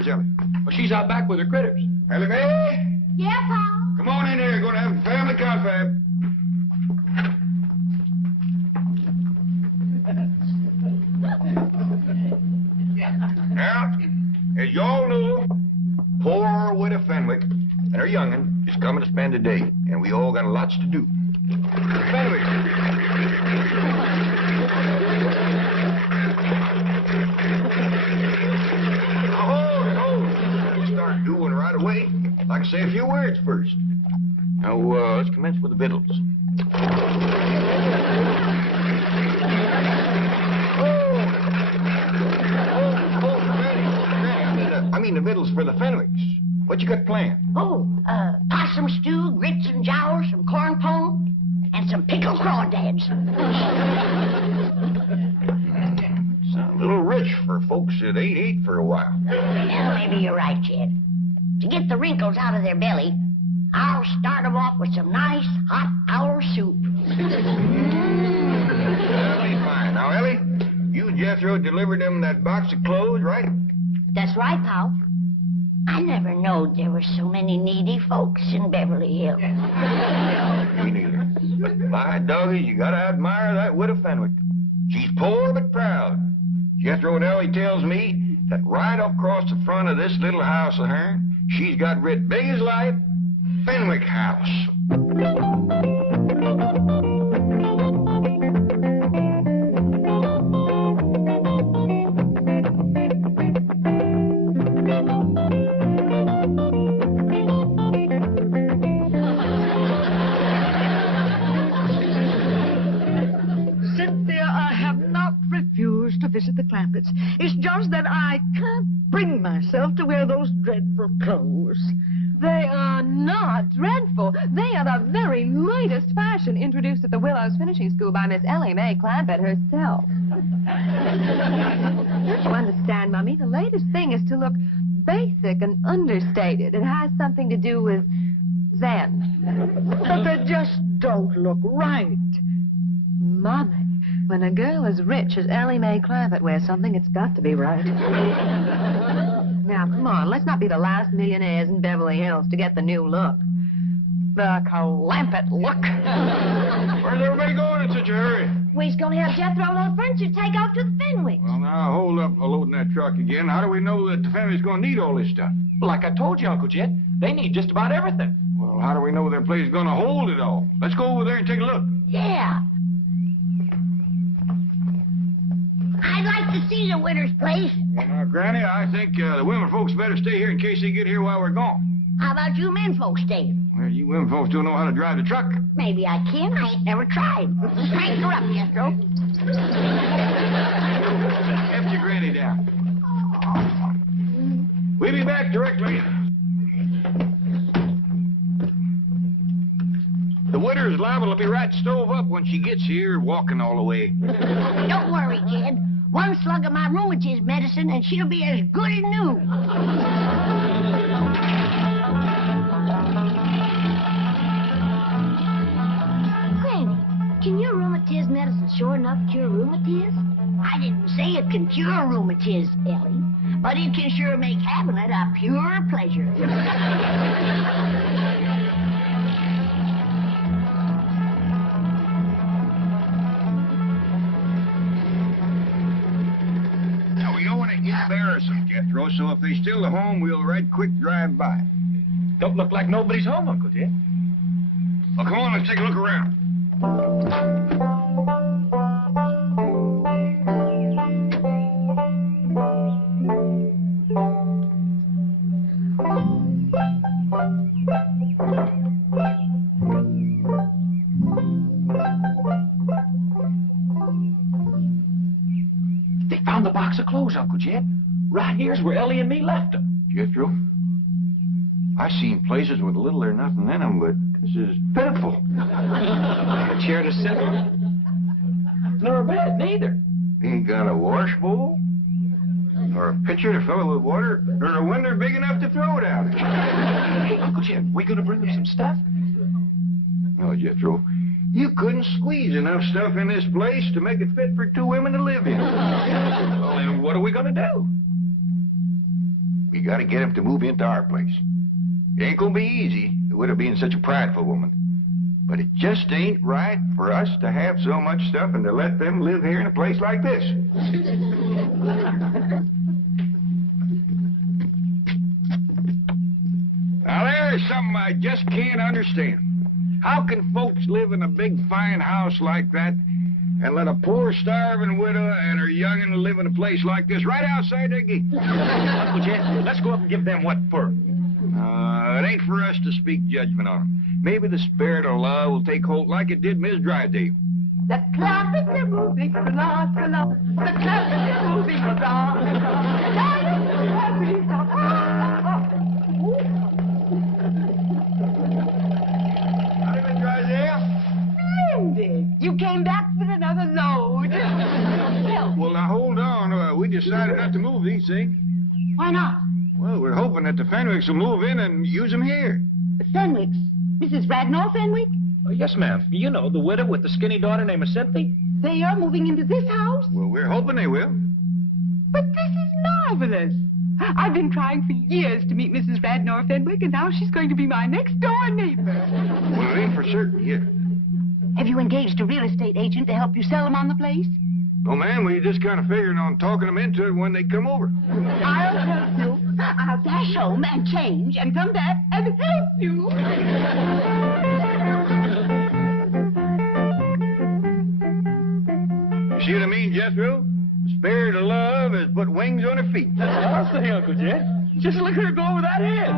Where's Ellie? Well, she's out back with her critters. Ellie Mae? Yeah, Pa? Come on in here. Going to have a family confab. Now, as you all know, poor widow Fenwick and her young'un is coming to spend the day, and we all got lots to do. Fenwick. We'll start doing right away. I'd like to say a few words first. Now, let's commence with the victuals. I mean the victuals for the Fenwicks. What you got planned? Oh, possum stew, grits and jowers, some corn pone, and some pickled crawdads. Sound a little rich for folks that ain't ate for a while. Well, maybe you're right, Jed. To get the wrinkles out of their belly, I'll start them off with some nice hot owl soup. That'll be fine. Now, Ellie, you and Jethro delivered them that box of clothes, right? That's right, Pal. I never knowed there were so many needy folks in Beverly Hills. Me neither. But by doggy, you gotta admire that widow Fenwick. She's poor but proud. Jethro and Ellie tells me that right up across the front of this little house of hers, she's got writ big as life, Fenwick House. To visit the Clampetts. It's just that I can't bring myself to wear those dreadful clothes. They are not dreadful. They are the very latest fashion introduced at the Willows Finishing School by Miss Ellie Mae Clampett herself. Don't you understand, Mummy? The latest thing is to look basic and understated. It has something to do with Zen. But they just don't look right. Mummy, when a girl as rich as Ellie Mae Clampett wears something, it's got to be right. Now, come on, let's not be the last millionaires in Beverly Hills to get the new look. The Clampett Look. Where's everybody going in such a hurry? We's gonna have Jethro load furniture take off to the Fenwicks. Well, now, hold up loading that truck again. How do we know that the family's gonna need all this stuff? Like I told you, Uncle Jed, they need just about everything. Well, how do we know their place is gonna hold it all? Let's go over there and take a look. Yeah. I'd like to see the winter's place. Well, now, Granny, I think the women folks better stay here in case they get here while we're gone. How about you men folks staying? Well, you women folks don't know how to drive the truck. Maybe I can. I ain't never tried. Crank her up, Jethro. Lift your Granny down. We'll be back directly. The widow's liable to be right stove up when she gets here, walking all the way. Don't worry, Jed. One slug of my rheumatism medicine and she'll be as good as new. Granny, can your rheumatism medicine sure enough cure rheumatism? I didn't say it can cure rheumatism, Ellie, but it can sure make having it a pure pleasure. Embarrassing, Jethro, so if they still at home, we'll right quick drive by. Don't look like nobody's home, Uncle Jed. Well, come on, let's take a look around. They found the box of clothes, Uncle Jed. Right here's where Ellie and me left them. Jethro, I've seen places with little or nothing in them, but this is pitiful. A chair to sit on. Nor a bed, neither. Ain't got a wash bowl, or a pitcher to fill it with water, or a window big enough to throw it out. Hey, Uncle Jed, we gonna bring them some stuff? No, Jethro. You couldn't squeeze enough stuff in this place to make it fit for two women to live in. Well, then what are we gonna do? We You gotta get him to move into our place. It ain't gonna be easy, with her being such a prideful woman. But it just ain't right for us to have so much stuff and to let them live here in a place like this. Now, there's something I just can't understand. How can folks live in a big, fine house like that and let a poor, starving widow and her young'un live in a place like this right outside their gate? Uncle Jet, let's go up and give them what for. It ain't for us to speak judgment on them. Maybe the spirit of love will take hold like it did Miss Drydale. The Clampetts are moving along. The Clampetts are moving along. Howdy, Miss Drydale. Splendid. You came back with another load. Well, now, hold on. We decided not to move these things. Why not? Well, we're hoping that the Fenwicks will move in and use them here. The Fenwicks? Mrs. Radnor Fenwick? Oh, yes, ma'am. You know, the widow with the skinny daughter named Cynthia. They are moving into this house? Well, we're hoping they will. But this is marvelous. I've been trying for years to meet Mrs. Radnor Fenwick, and now she's going to be my next-door neighbor. Well, it ain't for certain yet. Have you engaged a real estate agent to help you sell them on the place? Oh, ma'am, we just kind of figuring on talking them into it when they come over. I'll help you. I'll dash home and change and come back and help you. You see what I mean, Jethro? The spirit of love has put wings on her feet. That's what I say, Uncle Jet. Just look at her go over that head.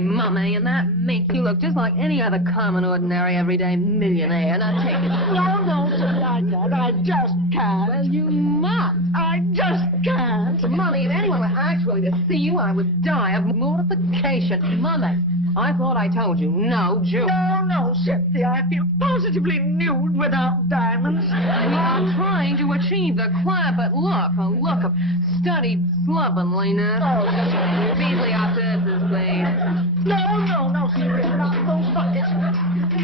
Mummy, and that makes you look just like any other common, ordinary, everyday millionaire. Now take it. No, sir, I can't. I just can't. Well, you must. I just can't. Mummy, if anyone were actually to see you, I would die of mortification. Mummy, I thought I told you, no Jew. No, Cynthia, I feel positively nude without diamonds. We are trying to achieve the Clampett Look, a look of studied slovenliness. Oh, Beasley, our services, please. No, seriously, not those buckets.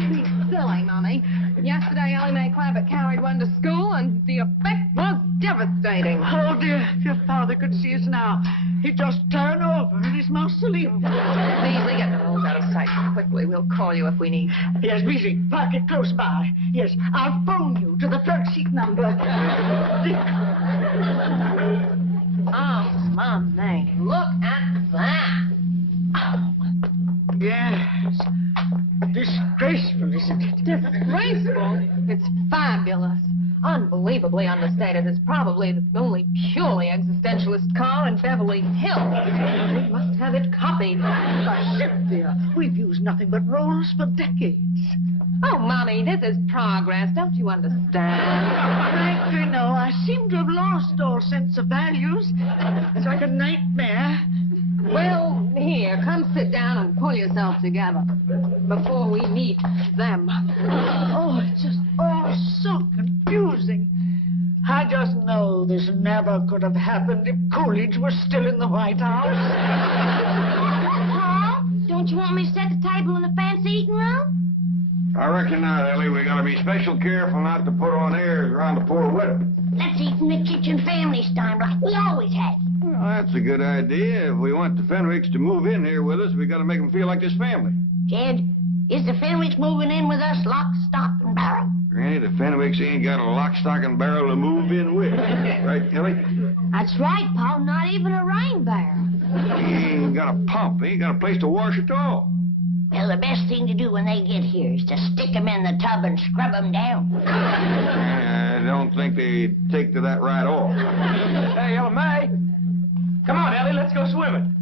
Be silly, Mummy. Yesterday, Ellie Mae Clampett carried one to school, and the effect was devastating. Oh, dear, if your father could see us now, he'd just turn over in his mausoleum. Beasley, get the rolls out of sight quickly. We'll call you if we need. Yes, Beasley, park it close by. Yes, I'll phone you to the front seat number. Oh, Mummy, look at that. Yes. Disgraceful, isn't it? Disgraceful? It's fabulous. Unbelievably understated. It's probably the only purely existentialist car in Beverly Hills. We must have it copied. Cynthia, we've used nothing but rolls for decades. Oh, Mommy, this is progress. Don't you understand? Frankly, no. I seem to have lost all sense of values. It's like a nightmare. Well, here, come sit down and pull yourself together before we meet them. Oh, it's just all so confusing. I just know this never could have happened if Coolidge was still in the White House. Huh? Don't you want me to set the table in the fancy eating room? I reckon not, Ellie. We gotta be special careful not to put on airs around the poor widow. Let's eat in the kitchen family style like we always have. Well, that's a good idea. If we want the Fenwicks to move in here with us, we gotta make them feel like this family. Jed, is the Fenwicks moving in with us lock, stock, and barrel? Granny, the Fenwicks ain't got a lock, stock, and barrel to move in with. Right, Ellie? That's right, Pa. Not even a rain barrel. He ain't got a pump. He ain't got a place to wash at all. Well, the best thing to do when they get here is to stick them in the tub and scrub them down. I don't think they'd take to that right off. Hey, Ellie Mae. Come on, Ellie, let's go swimming.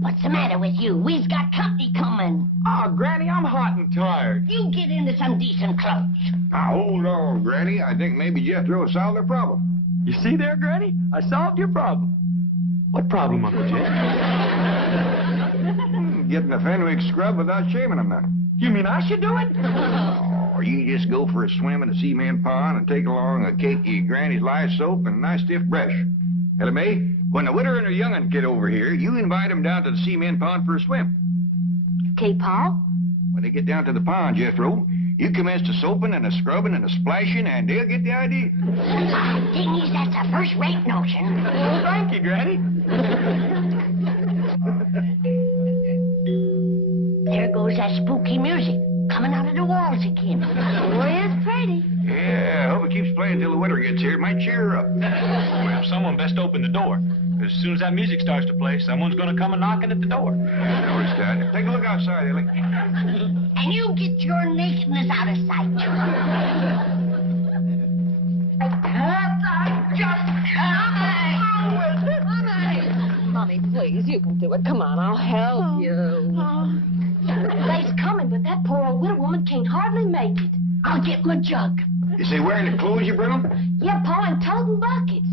What's the matter with you? We've got company coming. Oh, Granny, I'm hot and tired. You get into some decent clothes. Now, hold on, Granny. I think maybe Jethro will solve their problem. You see there, Granny? I solved your problem. What problem, Uncle Jet? getting the Fenwick scrub without shaving them none. You mean I should do it? Or you just go for a swim in the cement pond and take along a cake of your granny's lye soap and a nice stiff brush. Ellie Mae, when the widow and her young'un get over here, you invite them down to the cement pond for a swim. Okay, Pa? When they get down to the pond, Jethro, you commence the soaping and the scrubbing and the splashing, and they'll get the idea. Dingies, that's a first-rate notion. Oh, thank you, Granny. There goes that spooky music coming out of the walls again. Boy, it's pretty. Yeah, I hope it keeps playing till the winter gets here. It might cheer her up. Well, someone best open the door. As soon as that music starts to play, someone's going to come knocking at the door. I noticed that. Take a look outside, Ellie. And you get your nakedness out of sight. Mommy, please, you can do it. Come on, I'll help you. They's coming, but that poor old widow woman can't hardly make it. I'll get my jug. Is they wearing the clothes you bring them? Yeah, Pa, and toting buckets.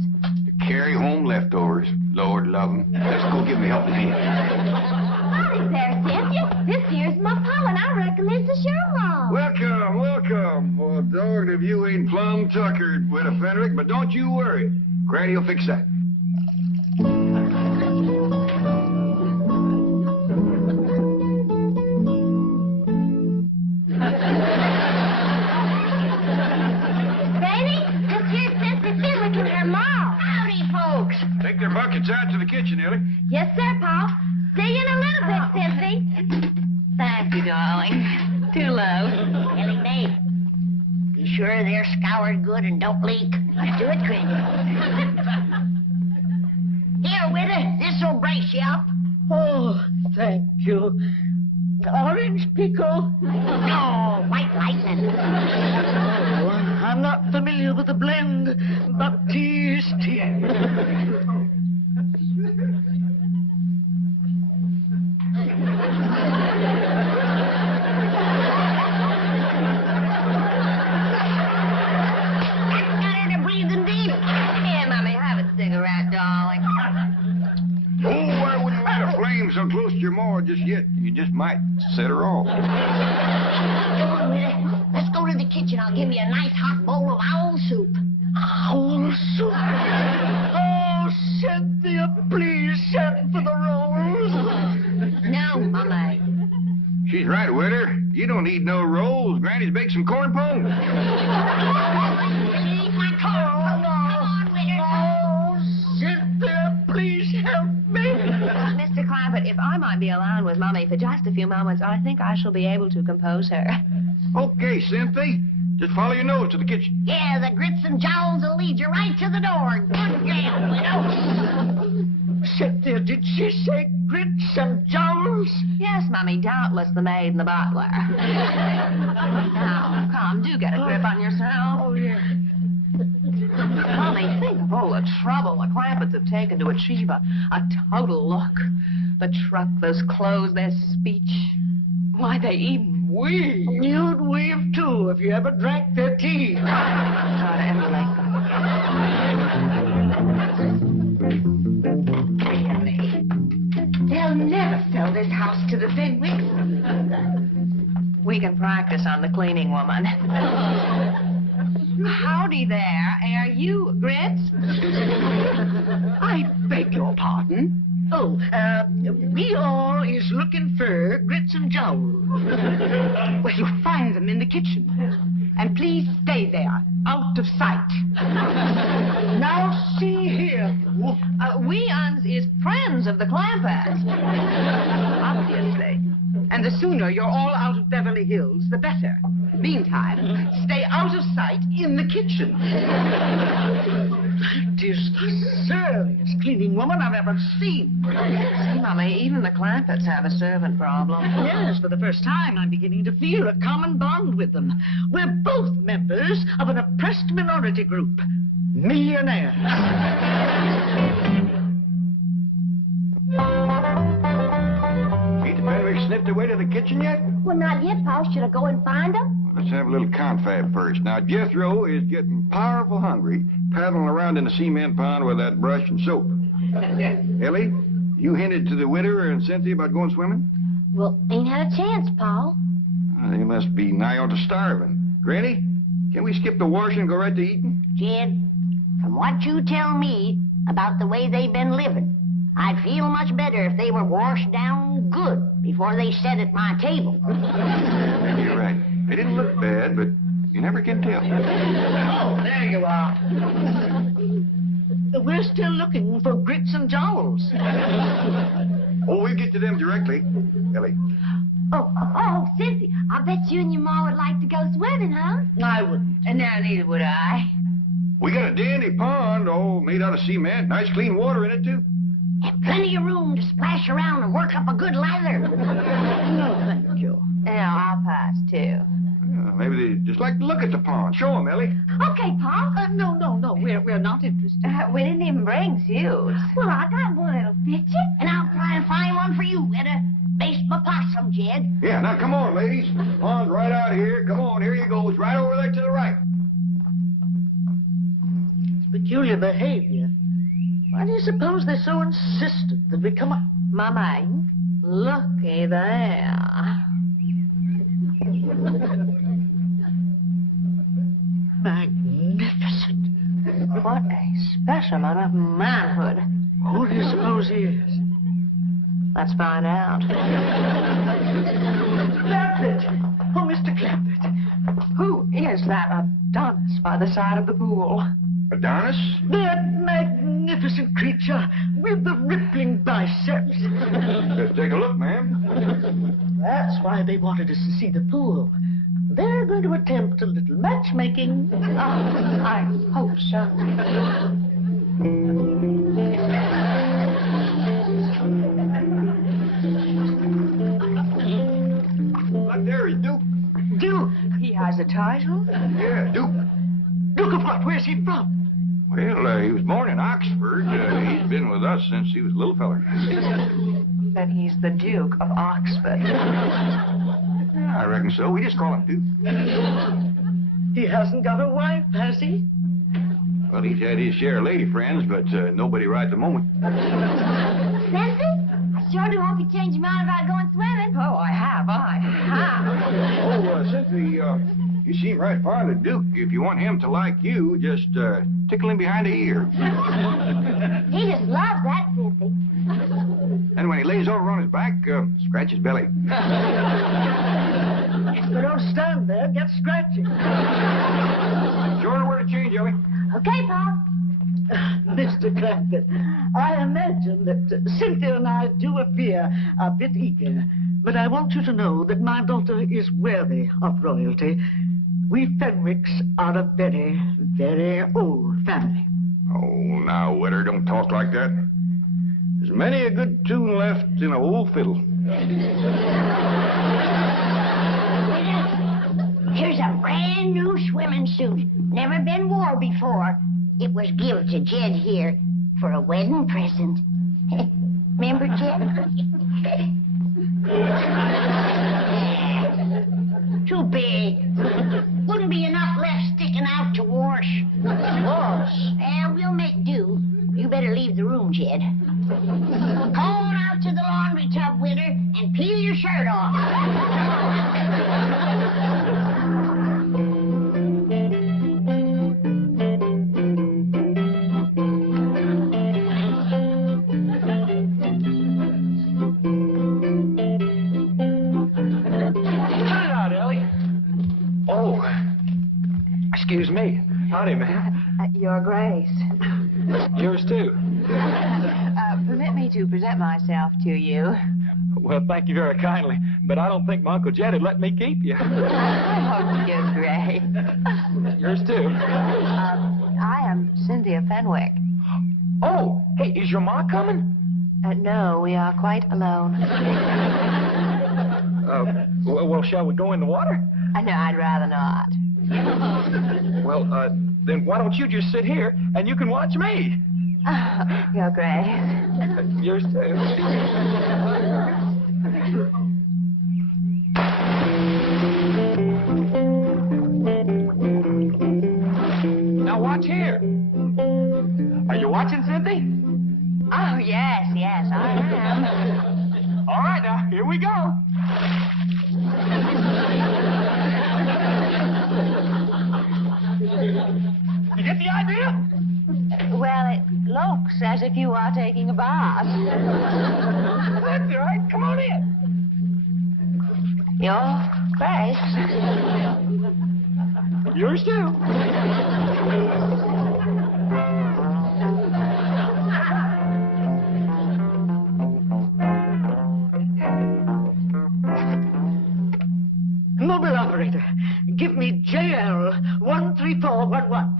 To carry home leftovers. Lord love 'em. Let's go give me a helping hand. Howdy there, Cynthia. This here's my Pa, and I reckon this is your mom. Welcome, welcome. Well, darned if you ain't plumb tuckered with a Fenwick, but don't you worry. Granny'll fix that. Granny, this here's Cynthia Fenwick and her mom. Howdy, folks. Take their buckets out to the kitchen, Ellie. Yes, sir, Pa. See you in a little bit, Cynthia. Thank you, darling. Too low. Ellie Mae, be sure they're scoured good and don't leak. Let's do it, Granny. Here, widow, this'll brace you up. Oh, thank you. Orange pickle? No, white lightning. Oh, I'm not familiar with the blend, but tea is tea. Got her to breathing deep. Here, Mommy, have a cigarette, darling. Oh, I wouldn't let a flame so close to your maw just yet. You just might set her off. Come on, widow. Let's go to the kitchen. I'll give you a nice hot bowl of owl soup. Owl soup. Oh, Cynthia, please send for the rolls. No, Mommy. She's right, Witter. You don't need no rolls. Granny's baked some corn pone. Leave my corn. Come on, widow. Oh, Cynthia, please help me. Mr. Clampett, if I might be alone with Mommy for just a few moments, I think I shall be able to compose her. Okay, Cynthia. Just follow your nose to the kitchen. Yeah, the grits and jowls will lead you right to the door. Good gal, widow. Cynthia, did she say grits and jowls? Yes, Mommy, doubtless the maid and the butler. Now, come, do get a grip on yourself. Oh, yeah. Mommy, think of all the trouble the Clampetts have taken to achieve a total look. The truck, those clothes, their speech. Why, they even weave. You'd weave, too, if you ever drank their tea. Try to emulate them. They'll never sell this house to the Fenwicks. We can practice on the cleaning woman. Howdy there. Are you Grits? I beg your pardon? Oh, we all is looking for grits and jowls. Well, you'll find them in the kitchen. And please stay there, out of sight. Now see here. We uns is friends of the Clampetts. Obviously. And the sooner you're all out of Beverly Hills, the better. Meantime, stay out of sight in the kitchen. That is the surliest cleaning woman I've ever seen. See, Mommy, even the Clampetts have a servant problem. Yes, for the first time, I'm beginning to feel a common bond with them. We're both members of an oppressed minority group. Millionaires. Ain't the Fenwick sniffed their way to the kitchen yet? Well, not yet, Pa. Should I go and find them? Well, let's have a little confab first. Now, Jethro is getting powerful hungry, paddling around in the cement pond with that brush and soap. Ellie, you hinted to the widow and Cynthia about going swimming? Well, ain't had a chance, Paul. They must be nigh on to starving. Granny, can we skip the washing and go right to eating? Jed, from what you tell me about the way they've been living, I'd feel much better if they were washed down good before they sat at my table. Maybe you're right. They didn't look bad, but you never can tell. Oh, there you are. We're still looking for grits and jowls. Oh, we'll get to them directly. Ellie. Oh, Cynthia, I bet you and your ma would like to go swimming, huh? I wouldn't. And now neither would I. We got a dandy pond, all made out of cement. Nice clean water in it, too. And plenty of room to splash around and work up a good lather. No, thank you. Yeah, I'll pass, too. Maybe they just like to look at the pond. Show them, Ellie. Okay, Paul. No, we're not interested. We didn't even bring suits. Well, I got one that'll fit you. And I'll try and find one for you at a baseball possum, Jed. Yeah, now come on, ladies. Pond's right out here. Come on, here you go. It's right over there to the right. It's peculiar behavior. Why do you suppose they're so insistent that we come up? Mama, looky there. Magnificent. What a specimen of manhood. Who do you suppose he is? Let's find out. Clampett! Oh, Mr. Clampett. Who is that Adonis by the side of the pool? Adonis? That magnificent creature with the rippling biceps. Let's take a look, ma'am. That's why they wanted us to see the pool. They're going to attempt a little matchmaking. Oh, I hope so. Right there is Duke. Duke? He has a title? Yeah, Duke. Duke of what? Where's he from? Well, he was born in Oxford. He's been with us since he was a little feller. Then he's the Duke of Oxford. I reckon so. We just call him Duke. He hasn't got a wife, has he? Well, he's had his share of lady friends, but nobody right at the moment. Cynthia, I sure do hope you change your mind about going swimming. Oh, I have. Oh, Cynthia, you seem right fond of Duke. If you want him to like you, just tickle him behind the ear. He just loves that, Cynthia. And when he lays over on his back, scratch his belly. So don't stand there, get scratching. Sure know where to change, Ellie. Okay, Paul. Mr. Clampett, I imagine that Cynthia and I do appear a bit eager, but I want you to know that my daughter is worthy of royalty. We Fenwicks are a very, very old family. Oh, now, Witter, don't talk like that. There's many a good tune left in a old fiddle. Here's a brand new swimming suit. Never been worn before. It was given to Jed here for a wedding present. Remember, Jed? Too big. Wouldn't be enough left sticking out to wash. Wash? Well, we'll make do. You better leave the room, Jed. Go on out to the laundry tub, Witter, and peel your shirt off. Excuse me. Howdy, ma'am. Your Grace. Yours, too. Permit me to present myself to you. Well, thank you very kindly, but I don't think my Uncle Jed would let me keep you. Oh, Your Grace. Yours, too. I am Cynthia Fenwick. Oh, hey, is your ma coming? No, we are quite alone. Well, shall we go in the water? No, I'd rather not. Well, then why don't you just sit here and you can watch me? Your Grace. Yours too. Now watch here. Are you watching, Cynthia? Oh, yes, I am. All right, now, here we go. You get the idea? Well, it looks as if you are taking a bath. That's all right. Come on in. Your face. Yours too. Mobile operator, give me JL 13411.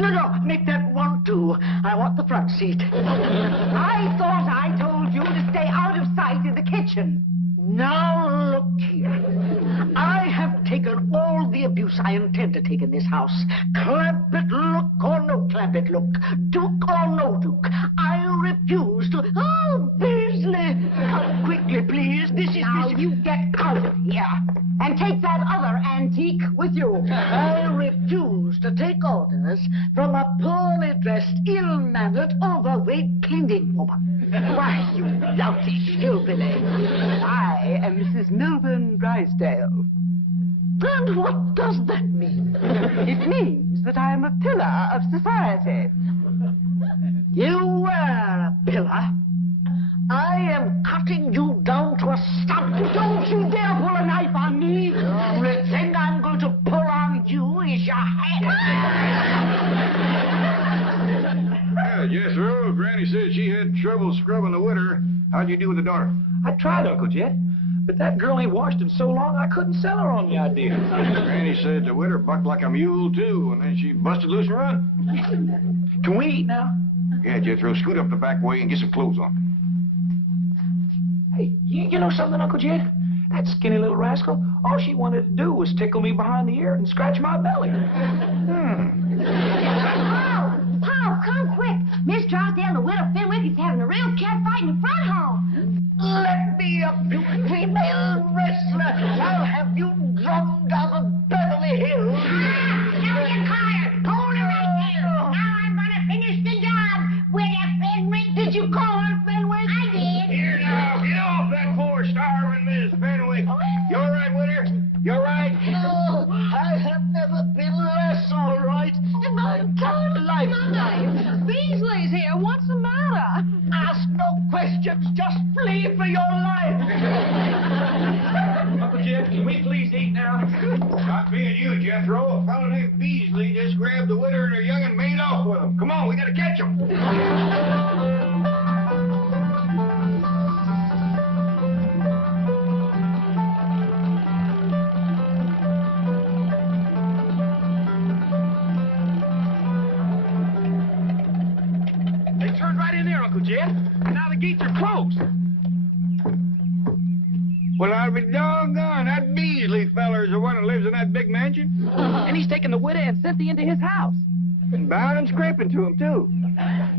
No, make that 12. I want the front seat. I thought I told you to stay out of sight in the kitchen. Now look here. I have taken all the abuse I intend to take in this house. Clampett Look or no Clampett Look. Duke or no Duke. I refuse to... Oh, Beasley! Come quickly, please. This is... Now you get out of here and take that other antique with you. I refuse to take orders from a poorly dressed, ill-mannered, overweight cleaning woman. Why, you lousy hillbilly. I am Mrs. Milburn Drysdale. And what does that mean? It means that I am a pillar of society. You were a pillar. I am cutting you down to a stump. Don't you dare pull a knife on me. The only thing I'm going to pull on you is your head. Well, Jethro, Granny said she had trouble scrubbing the winter. How'd you do with the daughter? I tried, Uncle Jet, but that girl ain't washed in so long I couldn't sell her on the idea. Granny said the winter bucked like a mule, too, and then she busted loose and run. Can we eat now? Yeah, Jethro, scoot up the back way and get some clothes on. Hey, you know something, Uncle Jet? That skinny little rascal, all she wanted to do was tickle me behind the ear and scratch my belly. Paul, come quick. Miss Drysdale, the widow Fenwick, is having a real cat fight in the front hall. Let me up, you female wrestler. I'll have you drummed out of Beverly Hills. Now you collar. Hold her right here. Now I'm going to finish the job. Widow Fenwick. Did you call her Fenwick? I did. Here now, get off that poor starving Miss Fenwick. You all right, Winter? You all right? No, I have never been less all right in my entire lifetime. Beasley's here. What's the matter? Ask no questions. Just flee for your life. Uncle Jet, can we please eat now? Not being you, Jethro. A fellow named Beasley just grabbed the winter and her young and made off with him. Come on, we gotta catch him. They turned right in there, Uncle Jet. Now the gates are closed. Well, I'll be doggone. That Beasley feller's the one that lives in that big mansion. And he's taken the widow and Cynthia into his house. And bound and scraping to him, too.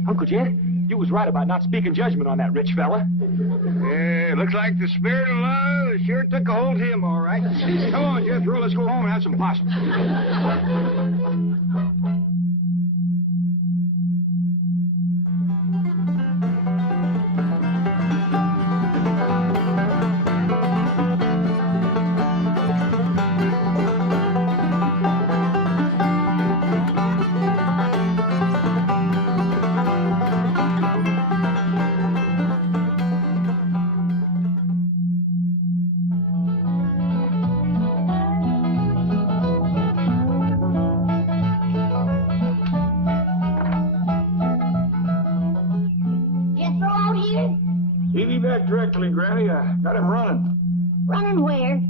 Uncle Jet, you was right about not speaking judgment on that rich fella. Yeah, looks like the spirit of love sure took a hold of him, all right. Come on, Jethro, let's go home and have some possum. He'll be back directly, Granny. I got him running. Running where?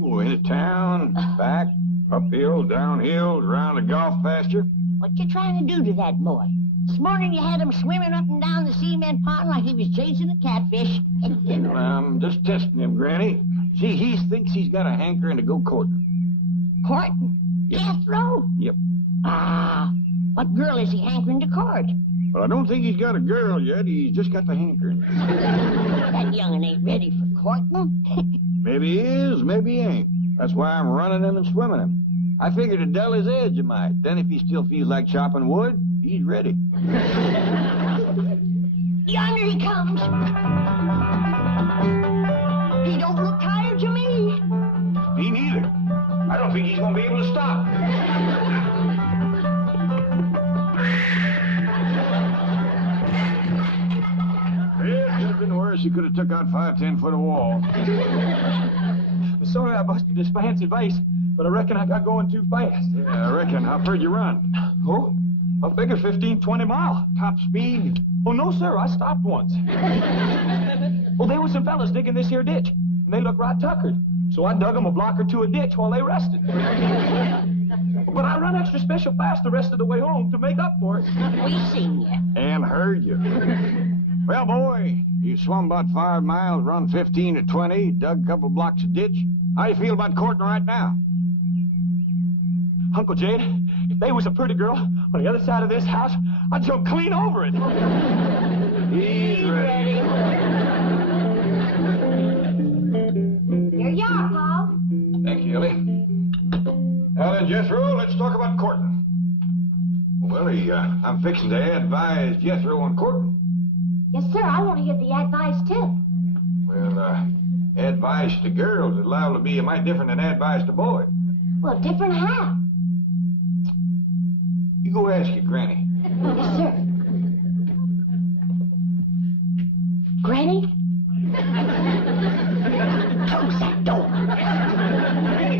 Ooh, into town, back, uphill, downhill, around the golf pasture. What you trying to do to that boy? This morning you had him swimming up and down the cement pond like he was chasing a catfish. I'm just testing him, Granny. See, he thinks he's got a hankering to go courting. Courting? Yep. Jethro? Yep. Ah, what girl is he hankering to court? Well, I don't think he's got a girl yet. He's just got the hankering. That young'un ain't ready for courting. Maybe he is, maybe he ain't. That's why I'm running him and swimming him. I figured to dull his edge a mite. Then if he still feels like chopping wood, he's ready. Yonder he comes. He don't look tired to me. Me neither. I don't think he's gonna be able to stop. It could have been worse. You could have took out 5, 10 foot of wall. I'm sorry I busted this fancy vase, but I reckon I got going too fast. Yeah, I reckon. How far'd you run? Oh, I figure 15, 20 miles. Top speed? Oh, no, sir. I stopped once. Well, there were some fellas digging this here ditch, and they looked right tuckered. So I dug them a block or two a ditch while they rested. But I run extra special fast the rest of the way home to make up for it. We seen you. And heard you. Well, boy, you swum about 5 miles, run 15 to 20, dug a couple blocks of ditch. How you feel about courting right now? Uncle Jed, if they was a pretty girl on the other side of this house, I'd jump clean over it. He's ready. Here you are, Paul. Thank you, Ellie. Now then, Jethro, let's talk about courting. Well, I'm fixing to advise Jethro on courting. Yes, sir. I want to hear the advice, too. Well, advice to girls is liable to be a mite different than advice to boys. Well, different how? You go ask your granny. Yes, sir. Granny? Close that door. Granny!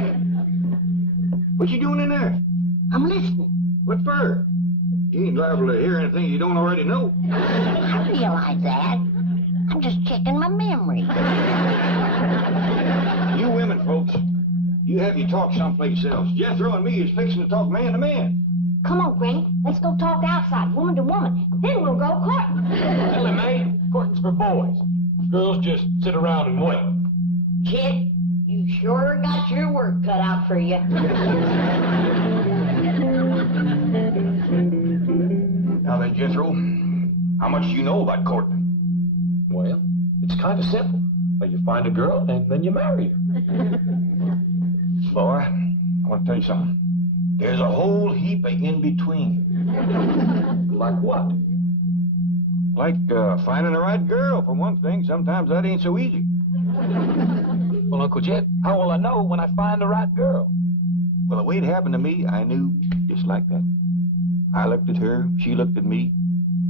What you doing in there? I'm listening. What for? You ain't liable to hear anything you don't already know. I realize that. I'm just checking my memory. You women, folks, you have your talk someplace else. Jethro and me is fixing to talk man to man. Come on, Granny. Let's go talk outside, woman to woman. Then we'll go courting. Ellie Mae, courting's for boys. Girls just sit around and wait. Kid, you sure got your work cut out for you. Now then, Jethro, how much do you know about courting? Well, it's kind of simple. You find a girl, and then you marry her. Boy, I want to tell you something. There's a whole heap of in-between. Like what? Like finding the right girl, for one thing. Sometimes that ain't so easy. Well, Uncle Jed, how will I know when I find the right girl? Well, the way it happened to me, I knew just like that. I looked at her, she looked at me,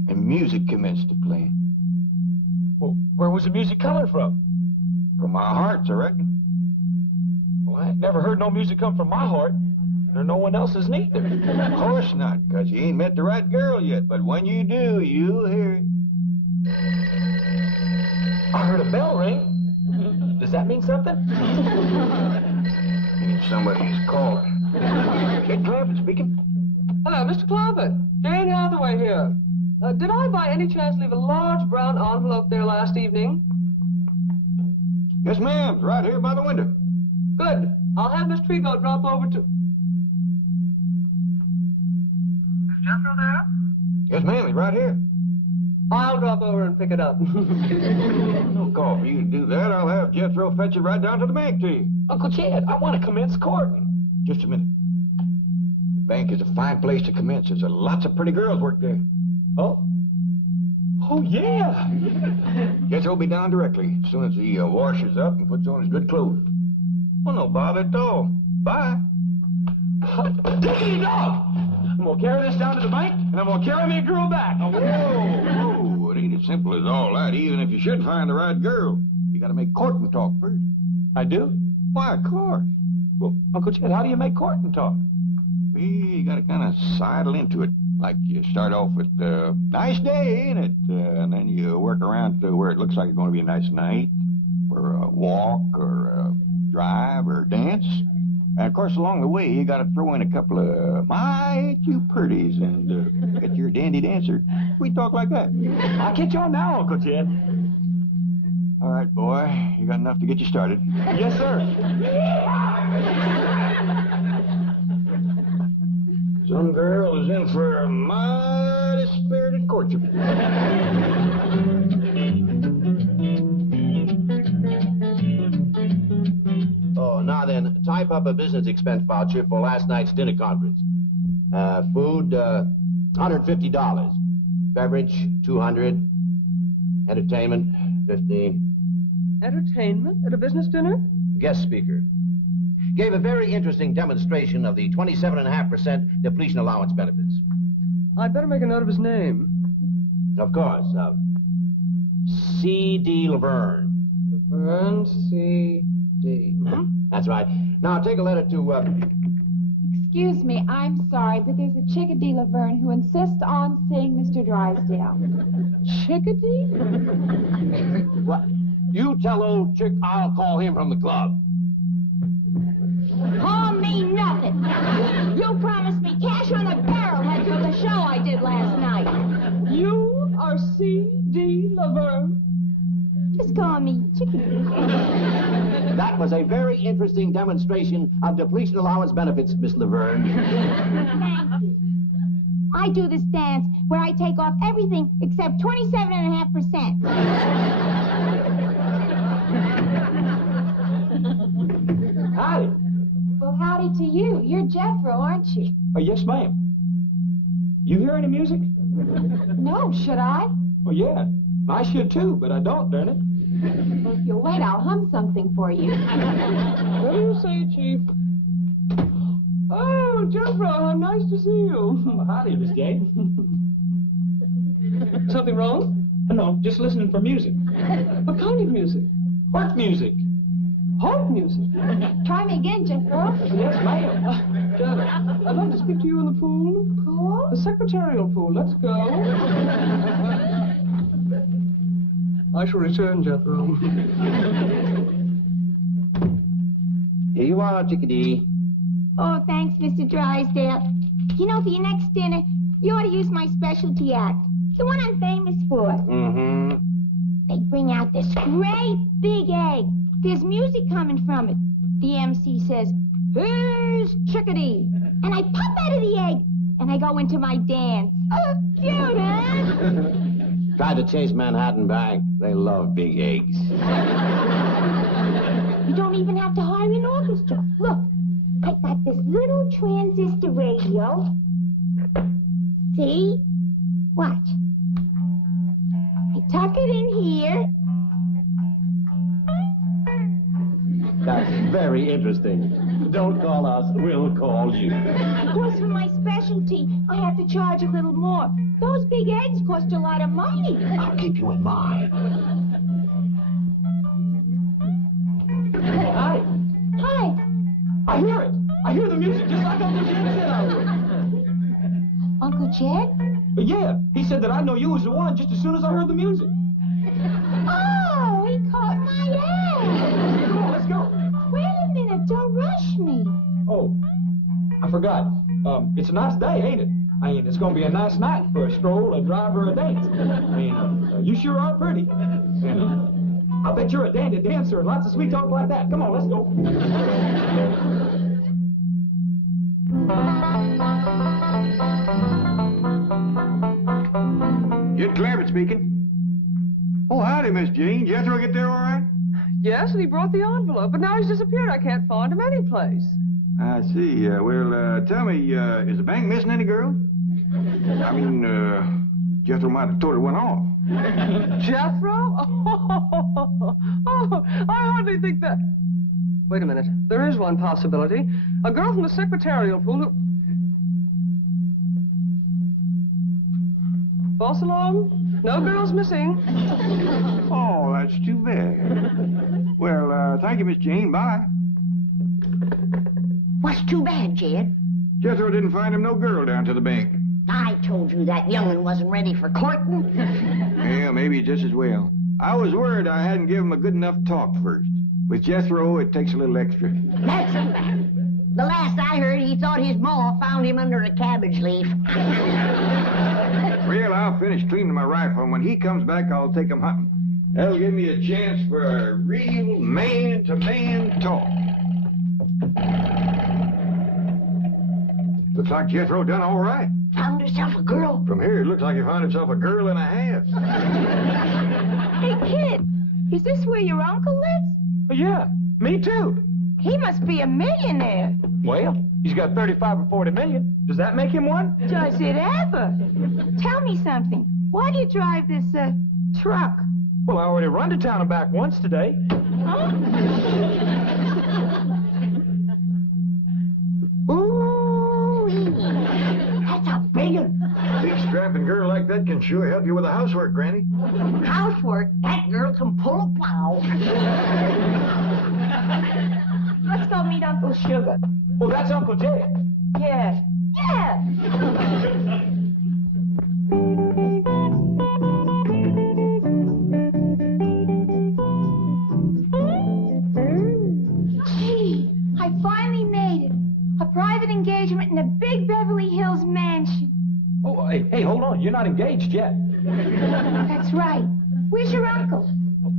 and music commenced to play. Well, where was the music coming from? From our hearts, I reckon. Well, I ain't never heard no music come from my heart, or no one else's neither. Of course not, because you ain't met the right girl yet. But when you do, you'll hear it. I heard a bell ring. Does that mean something? Means somebody's calling. Kid Clampett speaking. Hello, Mr. Clampett. Jane Hathaway here. Did I by any chance leave a large brown envelope there last evening? Yes, ma'am. It's right here by the window. Good. I'll have Miss Trigo drop over to... Is Jethro there? Yes, ma'am. He's right here. I'll drop over and pick it up. No call for you to do that. I'll have Jethro fetch it right down to the bank to you. Uncle Jed, I want to commence courting. Just a minute. The bank is a fine place to commence. There's lots of pretty girls work there. Oh? Oh, yeah. Jethro will be down directly as soon as he washes up and puts on his good clothes. Well, no bother at all. Bye. Diggity dog! I'm going to carry this down to the bank, and I'm going to carry me a girl back. Whoa, whoa. It ain't as simple as all that. Even if you should find the right girl, you got to make courting talk first. I do? Why, of course. Well, Uncle Jed, how do you make courting talk? Well, you got to kind of sidle into it. Like you start off with, nice day, ain't it? And then you work around to where it looks like it's going to be a nice night, or a walk, or a drive, or a dance. And, of course, along the way, you got to throw in a couple of, my, ain't you pretties, and get your dandy dancer. We talk like that. I'll get you on now, Uncle Jed. All right, boy. You got enough to get you started. Yes, sir. Some girl is in for a mighty spirited courtship. Oh, now then, type up a business expense voucher for last night's dinner conference. Food, $150. Beverage, $200. Entertainment, 15. Entertainment at a business dinner? Guest speaker. Gave a very interesting demonstration of the 27.5% depletion allowance benefits. I'd better make a note of his name. Of course. C.D. Laverne. Laverne C.D. That's right. Now take a letter to, Excuse me, I'm sorry, but there's a Chickadee Laverne who insists on seeing Mr. Drysdale. Chickadee? What? You tell old Chick I'll call him from the club. Call me nothing. You promised me cash on a barrelhead for the show I did last night. You are C.D. Laverne? Just call me Chickadee. That was a very interesting demonstration of depletion allowance benefits, Miss Laverne. Thank you. I do this dance where I take off everything except 27.5%. Howdy. Well, howdy to you. You're Jethro, aren't you? Yes, ma'am. You hear any music? No, should I? Oh, yeah. I should, too, but I don't, darn it. Well, if you'll wait, I'll hum something for you. What do you say, Chief? Oh, Jethro, how nice to see you. Howdy, Miss Jane. Something wrong? No, just listening for music. What kind of music? Heart music. Heart music? Try me again, Jethro. Yes, ma'am. Janet, I'd like to speak to you in the pool. Pool? The secretarial pool. Let's go. I shall return, Jethro. Here you are, Chickadee. Oh, thanks, Mr. Drysdale. You know, for your next dinner, you ought to use my specialty act. The one I'm famous for. Mm-hmm. They bring out this great big egg. There's music coming from it. The MC says, "Here's Chickadee." And I pop out of the egg, and I go into my dance. Oh, cute, huh? Tried to chase Manhattan Bank. They love big eggs. You don't even have to hire an orchestra. Look, I got this little transistor radio. See? Watch. I tuck it in here. That's very interesting. Don't call us, we'll call you. Of course, for my specialty, I have to charge a little more. Those big eggs cost a lot of money. I'll keep you in mind. Hi. Hi. I hear it. I hear the music just like Uncle Jed said I would. Uncle Jed? Yeah, he said that I'd know you was the one just as soon as I heard the music. Oh, he caught my egg. Come on, let's go. Wait a minute, don't rush me. Oh, I forgot. It's a nice day, ain't it? I mean, it's going to be a nice night for a stroll, a drive, or a dance. I mean, you sure are pretty. And I bet you're a dandy dancer and lots of sweet talk like that. Come on, let's go. Jed Clampett speaking. Oh, howdy, Miss Jean. Jethro get there all right? Yes, and he brought the envelope, but now he's disappeared. I can't find him anyplace. I see. Well, tell me, is the bank missing any girls? I mean, Jethro might have totally went off. Jethro? Oh, I hardly think that... Wait a minute. There is one possibility. A girl from the secretarial pool who... False alarm? No girls missing. Oh, that's too bad. Well, thank you, Miss Jean. Bye. What's too bad, Jed? Jethro didn't find him no girl down to the bank. I told you that young'un wasn't ready for courting. Yeah, maybe just as well. I was worried I hadn't given him a good enough talk first. With Jethro, it takes a little extra. That's a fact. The last I heard, he thought his ma found him under a cabbage leaf. Well, I'll finish cleaning my rifle, and when he comes back, I'll take him hunting. That'll give me a chance for a real man-to-man talk. Looks like Jethro done all right. Found herself a girl. From here, it looks like he found himself a girl and a half. Hey, kid, is this where your uncle lives? Yeah, me too. He must be a millionaire. Well, he's got 35 or 40 million. Does that make him one? Does it ever? Tell me something. Why do you drive this, truck? Well, I already run to town and back once today. Huh? Ooh, that's a big one. Big strapping girl like that can sure help you with the housework, Granny. Housework, that girl can pull a plow. Let's go meet Uncle Sugar. Well, that's Uncle Jay. Yeah. Yeah. Gee, I finally made it. A private engagement in a big Beverly Hills mansion. Oh, hey, hold on. You're not engaged yet. That's right. Where's your uncle?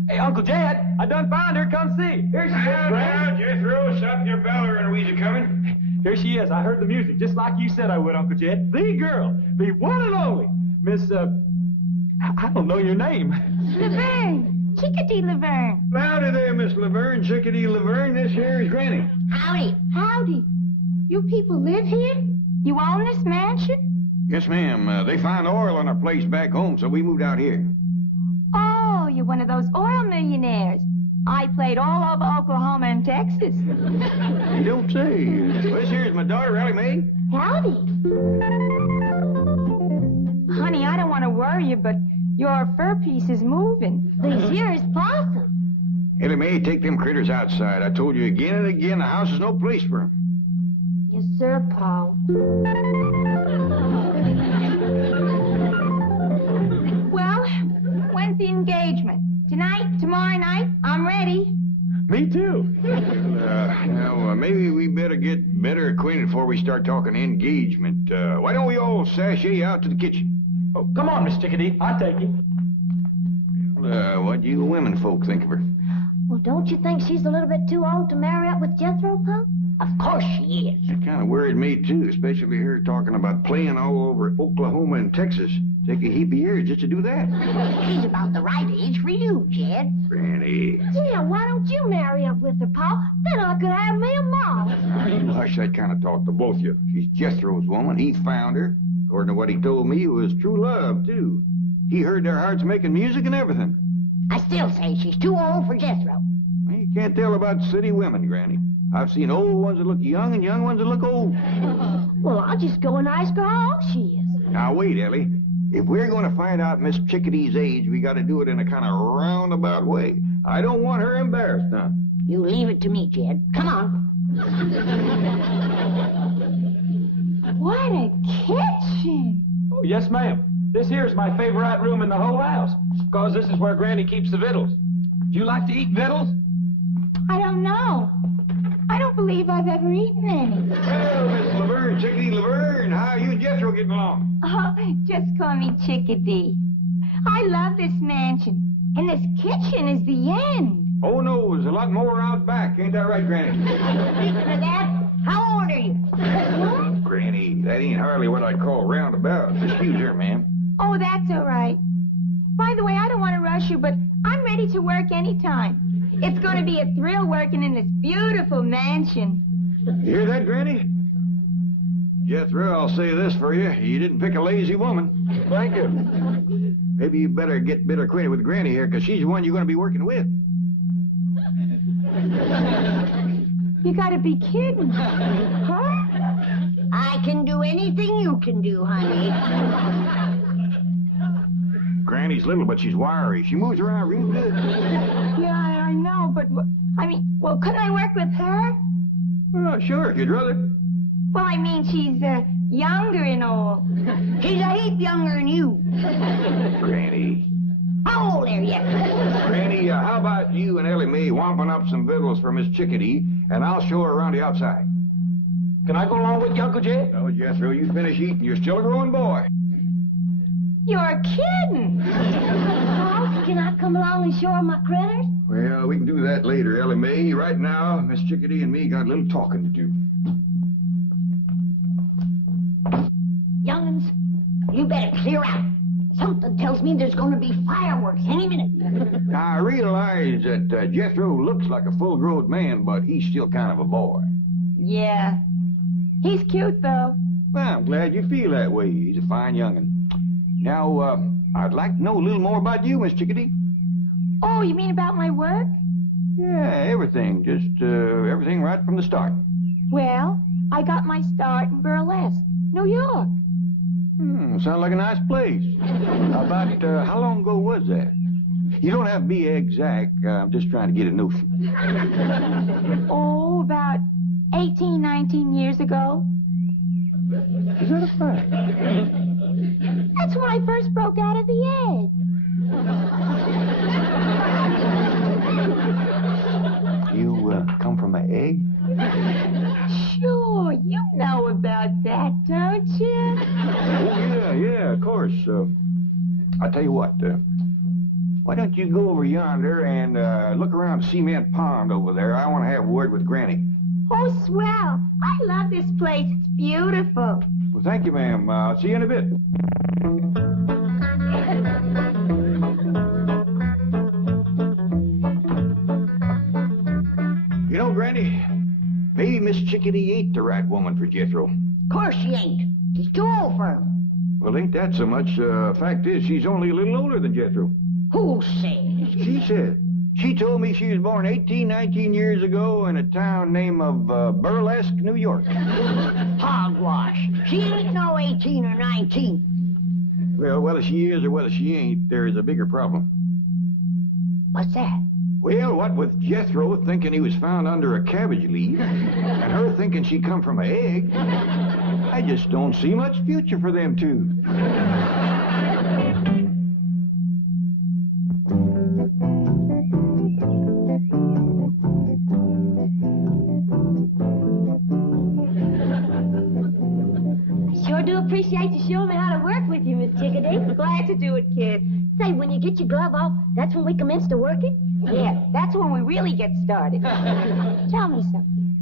Hey, Uncle Jed, I done found her. Come see. Here she is, Now, Jethro, stop your bellowing. Are we coming? Here she is. I heard the music, just like you said I would, Uncle Jed. The girl, the one and only, Miss, I don't know your name. Laverne. Chickadee Laverne. Howdy there, Miss Laverne, Chickadee Laverne. This here is Granny. Howdy. Howdy. You people live here? You own this mansion? Yes, ma'am. They found oil on our place back home, so we moved out here. Oh, you're one of those oil millionaires. I played all over Oklahoma and Texas. You don't say. Well, this here's my daughter, Ellie Mae. Howdy. Honey, I don't want to worry you, but your fur piece is moving. This here is possum. Ellie Mae, take them critters outside. I told you again and again, the house is no place for them. Yes, sir, Paul. Well, when's the engagement? Tonight? Tomorrow night? I'm ready. Me too. Now, maybe we better get better acquainted before we start talking engagement. Why don't we all sashay out to the kitchen? Oh, come on, Miss Chickadee. I'll take you. What do you women folk think of her? Well, don't you think she's a little bit too old to marry up with Jethro, Pop? Of course she is. It kind of worried me, too, especially her talking about playing all over Oklahoma and Texas. Take a heap of years just to do that. She's about the right age for you, Jed. Granny. Yeah, why don't you marry up with her, Pa? Then I could have me a mom. Now, you hush that kind of talk to both of you. She's Jethro's woman. He found her. According to what he told me, it was true love, too. He heard their hearts making music and everything. I still say she's too old for Jethro. Well, you can't tell about city women, Granny. I've seen old ones that look young and young ones that look old. Well, I'll just go and ask her how old she is. Now, wait, Ellie. If we're going to find out Miss Chickadee's age, we got to do it in a kind of roundabout way. I don't want her embarrassed now. You leave it to me, Jed. Come on. What a kitchen. Oh, yes, ma'am. This here's my favorite room in the whole house, because this is where Granny keeps the victuals. Do you like to eat victuals? I don't know. I don't believe I've ever eaten any. Well, Miss Laverne, Chickadee Laverne, how you and Jethro getting along? Oh, just call me Chickadee. I love this mansion, and this kitchen is the end. Oh, no, there's a lot more out back. Ain't that right, Granny? Speaking of that, how old are you? Granny, that ain't hardly what I'd call roundabout. Excuse her, ma'am. Oh, that's all right. By the way, I don't want to rush you, but I'm ready to work anytime. It's going to be a thrill working in this beautiful mansion. You hear that, Granny? Jethro, I'll say this for you. You didn't pick a lazy woman. Thank you. Maybe you better get better acquainted with Granny here, because she's the one you're going to be working with. You got to be kidding. Huh? I can do anything you can do, honey. Granny's little, but she's wiry. She moves around real good. Yeah, I know, but, well, couldn't I work with her? Oh, sure, if you'd rather. Well, I mean, she's younger and all. She's a heap younger than you. Granny. How old are you? Granny, how about you and Ellie Mae womping up some victuals for Miss Chickadee, and I'll show her around the outside. Can I go along with you, Uncle Jed? No, Jethro, you finish eating. You're still a growing boy. You're kidding. Well, can I come along and show her my critters? Well, we can do that later, Ellie Mae. Right now, Miss Chickadee and me got a little talking to do. Young'uns, you better clear out. Something tells me there's going to be fireworks any minute. Now, I realize that Jethro looks like a full-grown man, but he's still kind of a boy. Yeah. He's cute, though. Well, I'm glad you feel that way. He's a fine young'un. Now, I'd like to know a little more about you, Miss Chickadee. Oh, you mean about my work? Yeah, everything. Just everything right from the start. Well, I got my start in burlesque, New York. Sounds like a nice place. About how long ago was that? You don't have to be exact. I'm just trying to get a notion. Oh, about 18, 19 years ago. Is that a fact? That's when I first broke out of the egg. You come from an egg? Sure, you know about that, don't you? Oh, yeah, of course. I'll tell you what, why don't you go over yonder and look around the cement pond over there? I want to have a word with Granny. Oh, swell. I love this place. It's beautiful. Well, thank you, ma'am. I'll see you in a bit. You know, Granny, maybe Miss Chickadee ain't the right woman for Jethro. Of course she ain't. She's too old for him. Well, ain't that so much. Fact is, she's only a little older than Jethro. Who says? She said. She told me she was born 18, 19 years ago in a town named of Burlesque, New York. Hogwash. She ain't no 18 or 19. Well, whether she is or whether she ain't, there is a bigger problem. What's that? Well, what with Jethro thinking he was found under a cabbage leaf, and her thinking she come from an egg, I just don't see much future for them two. Sure do appreciate you showing me how to work with you, Miss Chickadee. Glad to do it, kid. Say, when you get your glove off, that's when we commence to working? Yeah, that's when we really get started. Tell me something.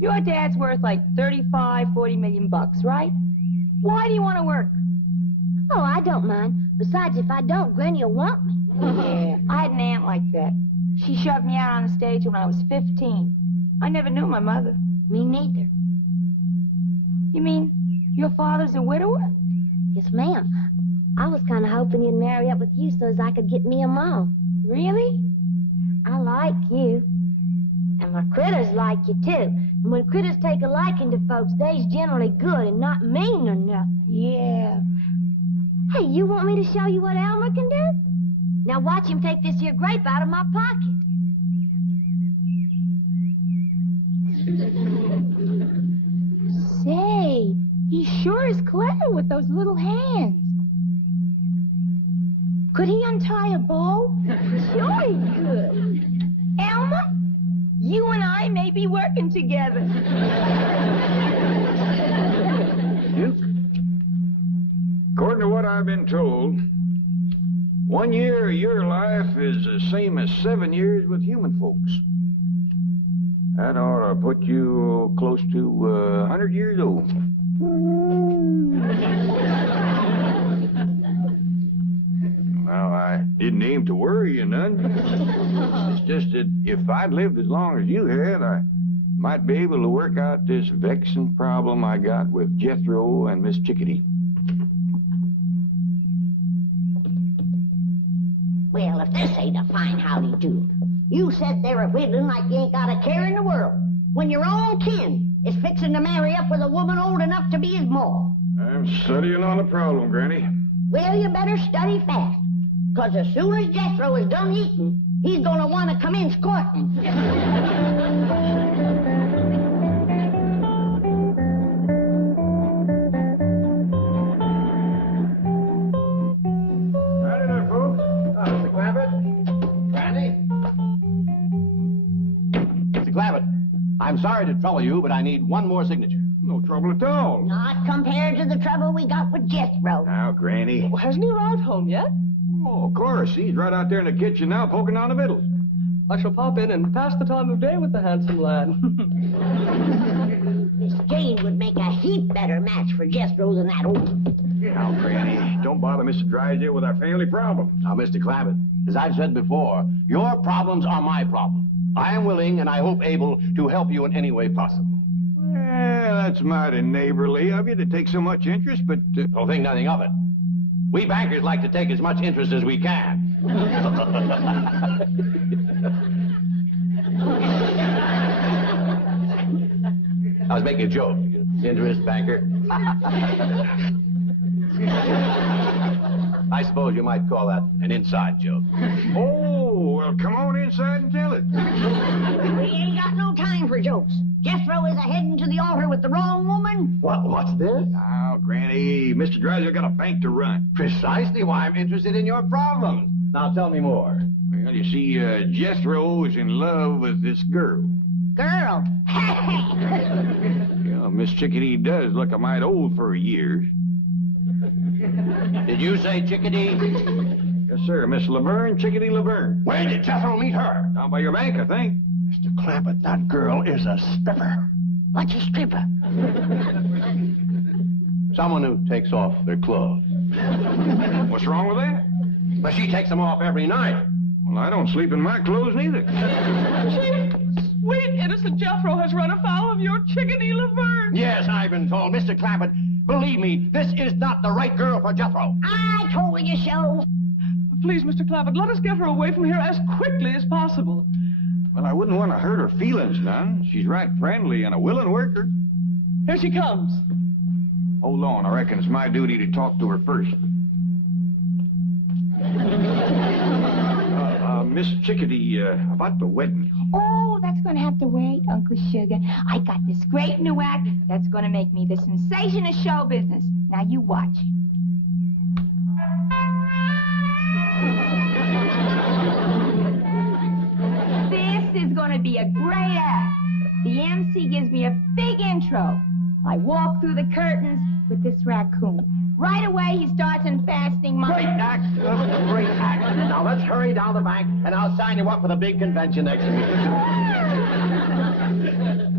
Your dad's worth like 35, 40 million bucks, right? Why do you want to work? Oh, I don't mind. Besides, if I don't, Granny will want me. Yeah, I had an aunt like that. She shoved me out on the stage when I was 15. I never knew my mother. Me neither. You mean your father's a widower? Yes, ma'am. I was kind of hoping he'd marry up with you so as I could get me a mom. Really? I like you. And my critters like you, too. And when critters take a liking to folks, they's generally good and not mean or nothing. Yeah. Hey, you want me to show you what Elmer can do? Now watch him take this here grape out of my pocket. Say, he sure is clever with those little hands. Could he untie a bow? Sure he could. Elmer, you and I may be working together. Duke, according to what I've been told, 1 year of your life is the same as 7 years with human folks. That ought to put you close to 100 years old. Well, I didn't aim to worry you none. It's just that if I'd lived as long as you had, I might be able to work out this vexing problem I got with Jethro and Miss Chickadee. Well, if this ain't a fine howdy-do. You sit there a whittling like you ain't got a care in the world, when your own kin is fixing to marry up with a woman old enough to be his ma. I'm studying on the problem, Granny. Well, you better study fast, because as soon as Jethro is done eating, he's going to want to come in squirting. Howdy there, folks. Mr. Clampett. Granny. Mr. Clampett, I'm sorry to trouble you, but I need one more signature. No trouble at all. Not compared to the trouble we got with Jethro. Now, Granny. Well, hasn't he arrived home yet? Oh, of course. He's right out there in the kitchen now, poking down the middle. I shall pop in and pass the time of day with the handsome lad. Miss Jane would make a heap better match for Jethro than that old. Now, Granny, don't bother Mr. Drysdale with our family problems. Now, Mr. Clampett, as I've said before, your problems are my problem. I am willing and I hope able to help you in any way possible. Well, that's mighty neighborly of you to take so much interest, but... Don't think nothing of it. We bankers like to take as much interest as we can. I was making a joke. Interest, banker. I suppose you might call that an inside joke. Oh, well, come on inside and tell it. We ain't got no time for jokes. Jethro is a-heading to the altar with the wrong woman. What's this? Now, Granny, Mr. Drysdale got a bank to run. Precisely why I'm interested in your problems. Now tell me more. Well, you see, Jethro is in love with this girl. Girl. Yeah, Miss Chickadee does look a mite old for her years. Did you say Chickadee? Yes, sir, Miss Laverne, Chickadee Laverne. Where did Jethro meet her? Down by your bank, I think. Mr. Clampett, that girl is a stripper. What's a stripper? Someone who takes off their clothes. What's wrong with that? But she takes them off every night. Well, I don't sleep in my clothes neither. Sweet, innocent Jethro has run afoul of your Chickadee Laverne. Yes, I've been told. Mr. Clampett, believe me, this is not the right girl for Jethro. I told you so. Please, Mr. Clampett, let us get her away from here as quickly as possible. Well, I wouldn't want to hurt her feelings none. She's right friendly and a willing worker. Here she comes. Hold on, I reckon it's my duty to talk to her first. Miss Chickadee, about the wedding. Oh, that's going to have to wait, Uncle Sugar. I got this great new act that's going to make me the sensation of show business. Now you watch. This is going to be a great act. The MC gives me a big intro. I walk through the curtains with this raccoon. Right away, he starts unfastening my... Great act. Great act. Now, let's hurry down the bank, and I'll sign you up for the big convention next week.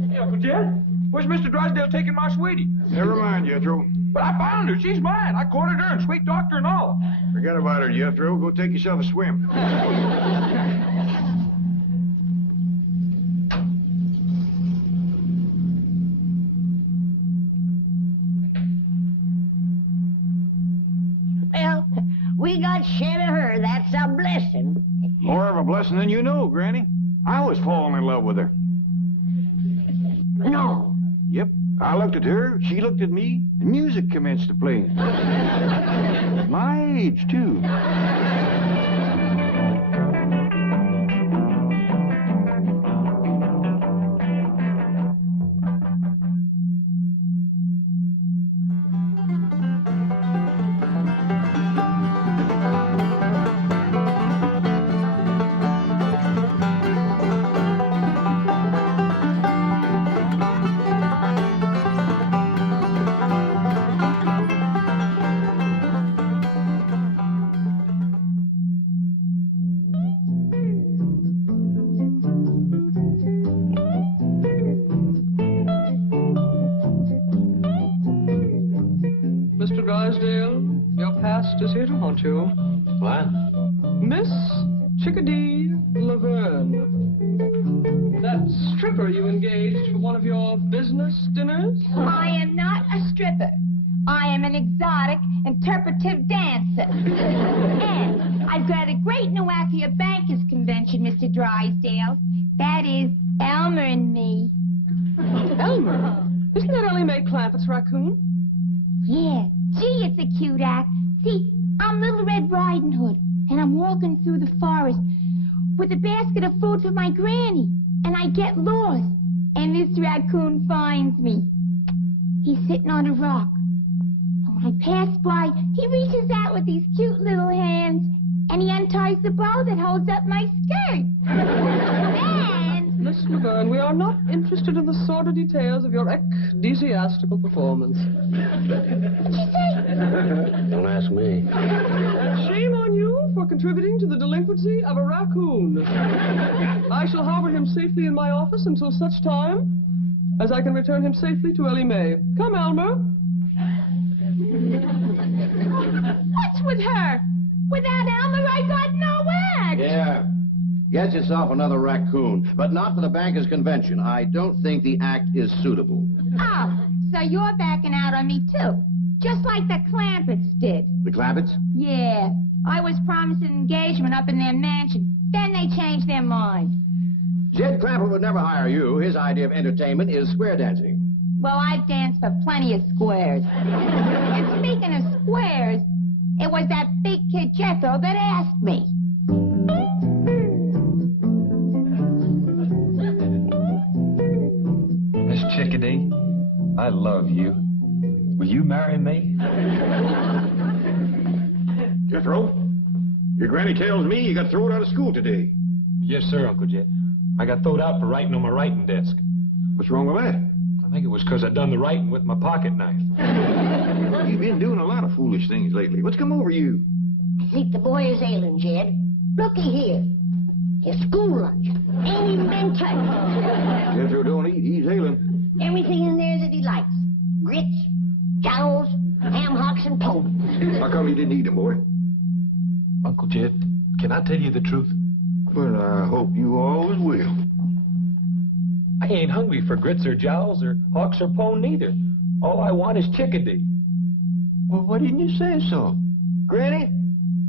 Hey, Uncle Jed, where's Mr. Drysdale taking my sweetie? Never mind, Jethro. But I found her. She's mine. I courted her and sweet talked her and all. Forget about her, Jethro. Go take yourself a swim. We got shed of her. That's a blessing. More of a blessing than you know, Granny. I was falling in love with her. No. Yep. I looked at her, she looked at me, and music commenced to play. My age, too. Mr. Drysdale, your past is here to haunt you. What? Miss Chickadee Laverne. That stripper you engaged for one of your business dinners? I am not a stripper. I am an exotic, interpretive dancer. And I've got a great new act for your bankers convention, Mr. Drysdale. That is Elmer and me. Elmer? Isn't that Ellie Mae Clampett's raccoon? Yeah, gee, it's a cute act. See, I'm Little Red Riding Hood, and I'm walking through the forest with a basket of food for my granny, and I get lost, and this raccoon finds me. He's sitting on a rock, and when I pass by, he reaches out with these cute little hands, and he unties the bow that holds up my skirt. And... Miss Laverne, we are not interested in the sordid details of your ecclesiastical performance. What'd you say? Don't ask me. Shame on you for contributing to the delinquency of a raccoon. I shall harbor him safely in my office until such time as I can return him safely to Ellie Mae. Come, Elmer. What's with her? Without Elmer, I got no act. Yeah. Get yourself another raccoon, but not for the bankers' convention. I don't think the act is suitable. Oh, so you're backing out on me, too. Just like the Clampetts did. The Clampetts? Yeah. I was promised an engagement up in their mansion. Then they changed their mind. Jed Clampett would never hire you. His idea of entertainment is square dancing. Well, I've danced for plenty of squares. And speaking of squares, it was that big kid Jethro that asked me. Miss Chickadee, I love you. Will you marry me? Jethro, your granny tells me you got thrown out of school today. Yes, sir, Uncle Jed. I got thrown out for writing on my writing desk. What's wrong with that? I think it was because I done the writing with my pocket knife. You've been doing a lot of foolish things lately. What's come over you? I think the boy is ailing, Jed. Looky here. His school lunch ain't even been touched. Jethro don't eat, he's ailing. Everything in there that he likes. Grits, jowls, ham hocks, and ponies. How come you didn't eat them, boy? Uncle Jed, can I tell you the truth? Well, I hope you always will. I ain't hungry for grits or jowls or hawks or pone neither. All I want is Chickadee. Well, why didn't you say so? Granny,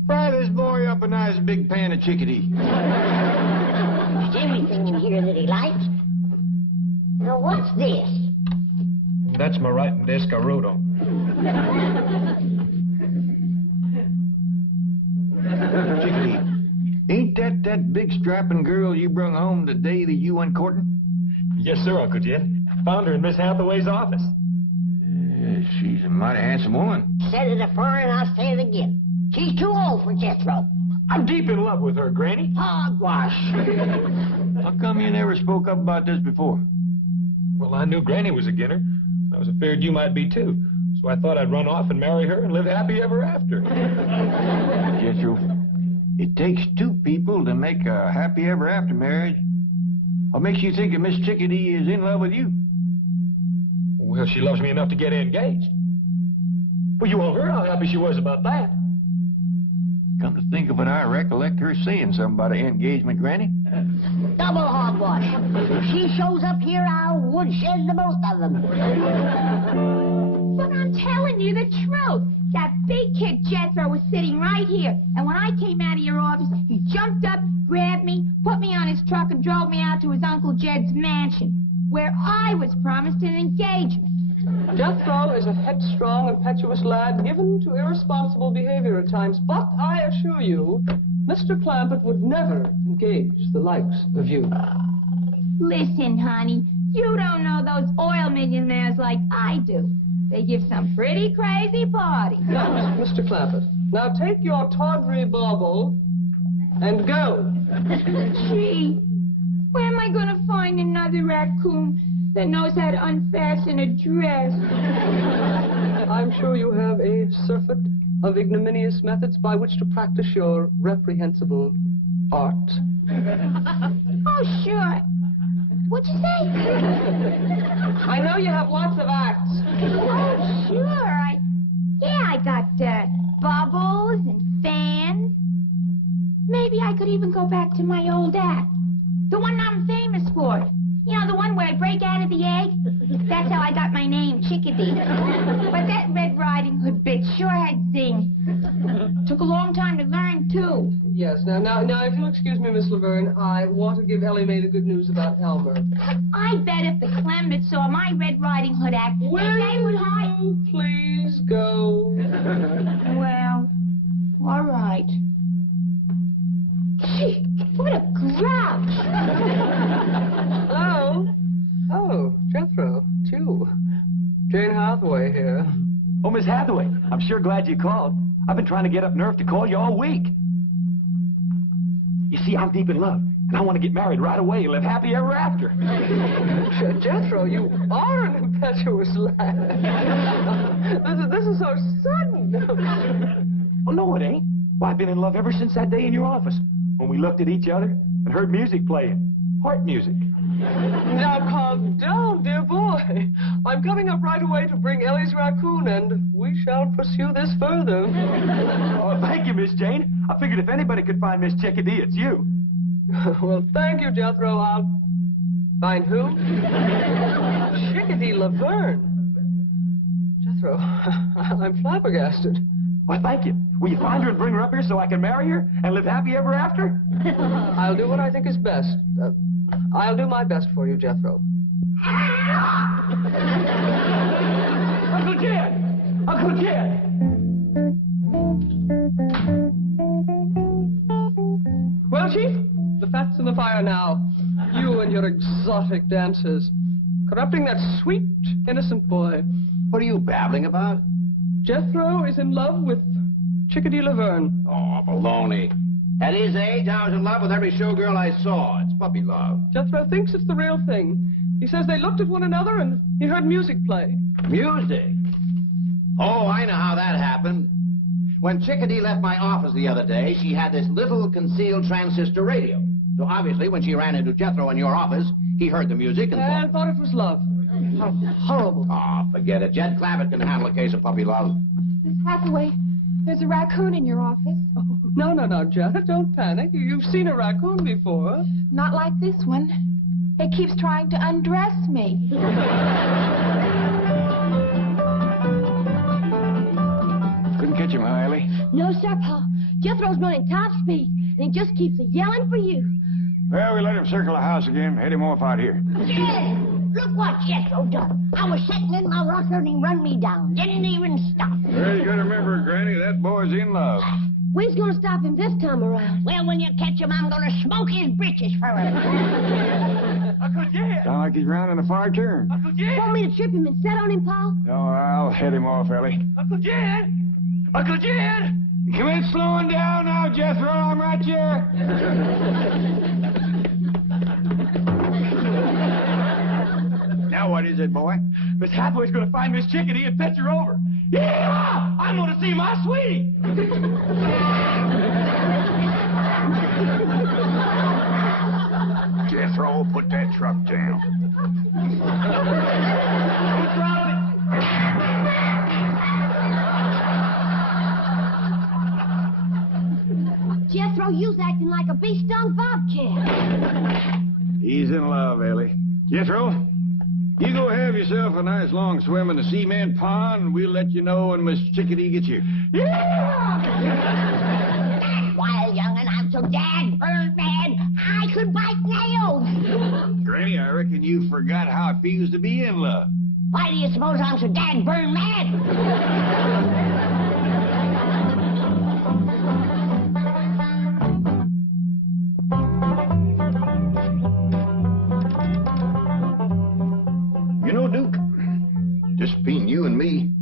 fry this boy up a nice big pan of chickadee. There's everything in here that he likes. Now, what's this? That's my writing desk I wrote on. Chickadee, ain't that big strapping girl you brung home the day that you went courting? Yes, sir, Uncle Jed. Found her in Miss Hathaway's office. She's a mighty handsome woman. Said it afore and I'll say it again. She's too old for Jethro. I'm deep in love with her, Granny. Hogwash. How come you never spoke up about this before? Well, I knew Granny was a ginner. I was afraid you might be, too. So I thought I'd run off and marry her and live happy ever after. Jethro, it takes two people to make a happy ever after marriage. What makes you think that Miss Chickadee is in love with you? Well, she loves me enough to get engaged. Well, you overheard how happy she was about that. Come to think of it, I recollect her saying something about an engagement, Granny. Double hogwash. If she shows up here, I'll woodshed the both of them. But I'm telling you the truth. That big kid Jethro was sitting right here. And when I came out of your office, he jumped up, grabbed me, put me on his truck, and drove me out to his Uncle Jed's mansion, where I was promised an engagement. Jethro is a headstrong, impetuous lad given to irresponsible behavior at times, but I assure you, Mr. Clampett would never engage the likes of you. Listen, honey, you don't know those oil millionaires like I do. They give some pretty crazy parties. Now, Mr. Clampett, now take your tawdry bauble and go. Gee, where am I going to find another raccoon that knows how to unfasten a dress? I'm sure you have a surfeit of ignominious methods by which to practice your reprehensible art. Oh, sure. What'd you say? I know you have lots of acts. Oh, sure. I got bubbles and fans. Maybe I could even go back to my old act. The one I'm famous for. You know, the one where I break out of the egg? That's how I got my name, Chickadee. But that Red Riding Hood bit sure had zing. Took a long time to learn, too. Yes, now, if you'll excuse me, Miss Laverne, I want to give Ellie Mae the good news about Elmer. I bet if the Clampetts saw my Red Riding Hood act, they would hide. Please go. Well, all right. Gee, what a grouch! Hello? Oh, Jethro, too. Jane Hathaway here. Oh, Miss Hathaway, I'm sure glad you called. I've been trying to get up nerve to call you all week. You see, I'm deep in love, and I want to get married right away and live happy ever after. Jethro, you are an impetuous lad. This is so sudden. Oh, no, it ain't. Well, I've been in love ever since that day in your office, when we looked at each other and heard music playing. Heart music. Now, calm down, dear boy. I'm coming up right away to bring Ellie's raccoon, and we shall pursue this further. Oh, thank you, Miss Jane. I figured if anybody could find Miss Chickadee, it's you. Well, thank you, Jethro. I'll find who? Chickadee Laverne. Jethro, I'm flabbergasted. Why, thank you. Will you find her and bring her up here so I can marry her and live happy ever after? I'll do what I think is best. I'll do my best for you, Jethro. Uncle Jed! Uncle Jed! Well, Chief, the fat's in the fire now. You and your exotic dances. Corrupting that sweet, innocent boy. What are you babbling about? Jethro is in love with Chickadee Laverne. Oh, baloney. At his age, I was in love with every showgirl I saw. It's puppy love. Jethro thinks it's the real thing. He says they looked at one another and he heard music play. Music? Oh, I know how that happened. When Chickadee left my office the other day, she had this little concealed transistor radio. So obviously, when she ran into Jethro in your office, he heard the music and thought it was love. How horrible. Oh, forget it. Jed Clampett can handle a case of puppy love. Miss Hathaway, there's a raccoon in your office. Oh, no, Jed, don't panic. You've seen a raccoon before. Not like this one. It keeps trying to undress me. Couldn't catch him, huh, Ellie? No, sir, Pa. Jethro's running top speed, and he just keeps yelling for you. Well, we let him circle the house again. Head him off out here. Yeah, look what Jethro done. I was sitting in my rocker and he run me down. Didn't even stop. Well, you gotta remember, Granny, that boy's in love. We's gonna stop him this time around. Well, when you catch him, I'm gonna smoke his britches for him. Uncle Jed! Sound like he's rounding a far turn. Uncle Jed! Want me to trip him and set on him, Pa? No, I'll head him off, Ellie. Uncle Jed! Uncle Jed! Come in slowing down now, Jethro. I'm right here. Now what is it, boy? Miss Hathaway's gonna find Miss Chickadee and fetch her over. Yeah! I'm gonna see my sweetie! Jethro, put that truck down. Jethro, you's acting like a bee-stung bobcat. He's in love, Ellie. Jethro, you go have yourself a nice long swim in the cement pond, and we'll let you know when Miss Chickadee gets here. Yeah! Wild young'un, I'm so dad-burned mad, I could bite nails. Granny, I reckon you forgot how it feels to be in love. Why do you suppose I'm so dad-burned mad? You know, Duke, just being you and me,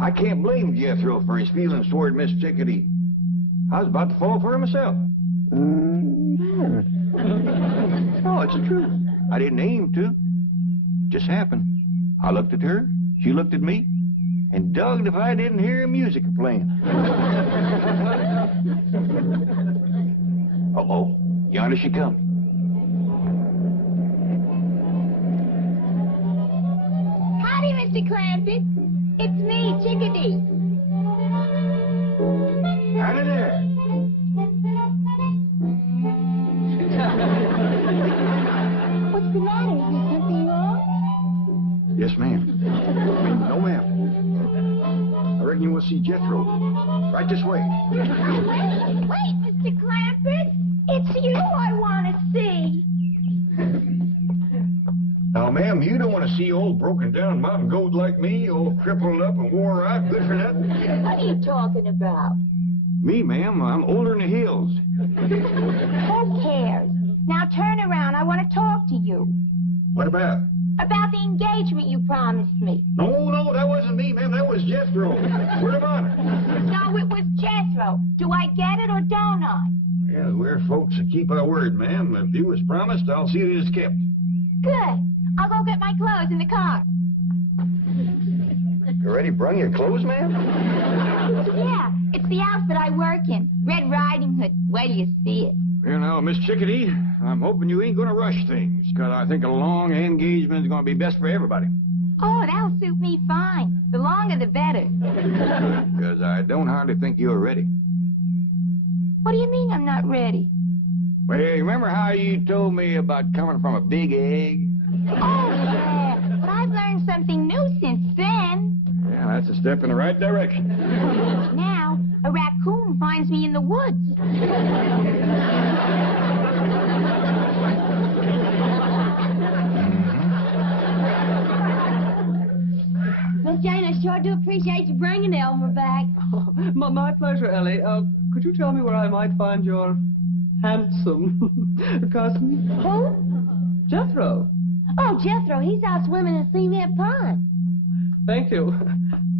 I can't blame Jethro for his feelings toward Miss Chickadee. I was about to fall for her myself. Oh, it's the truth. I didn't aim to. Just happened. I looked at her, she looked at me, and dogged if I didn't hear music playing. Uh-oh, yonder she comes. Howdy, Mr. Clampett. It's me, Chickadee. Howdy there. What's the matter? Is there something wrong? Yes, ma'am. No, ma'am. I reckon you will see Jethro. Right this way. Wait, Mr. Clampett. It's you I want to see. Now, ma'am, you don't want to see old broken-down mountain goat like me, all crippled up and wore out, good for nothing. What are you talking about? Me, ma'am, I'm older than the hills. Who cares? Now turn around. I want to talk to you. What about? About the engagement you promised me. No, that wasn't me, ma'am. That was Jethro. Word of honor. So it was Jethro. Do I get it or don't I? Yeah, we're folks that keep our word, ma'am. If you was promised, I'll see it is kept. Good. I'll go get my clothes in the car. You already brung your clothes, ma'am? Yeah, it's the outfit I work in. Red Riding Hood. Where do you see it? Well, now, Miss Chickadee, I'm hoping you ain't gonna rush things, because I think a long engagement is gonna be best for everybody. Oh, that'll suit me fine. The longer the better. Because I don't hardly think you're ready. What do you mean I'm not ready? Well, you remember how you told me about coming from a big egg? Oh, yeah. But I've learned something new since then. Yeah, That's a step in the right direction. Now, a raccoon finds me in the woods. Miss Jane, I sure do appreciate you bringing Elmer back. Oh, my pleasure, Ellie. Could you tell me where I might find your handsome cousin? Who? Jethro. Oh, Jethro, he's out swimming in Cement Pond. Thank you.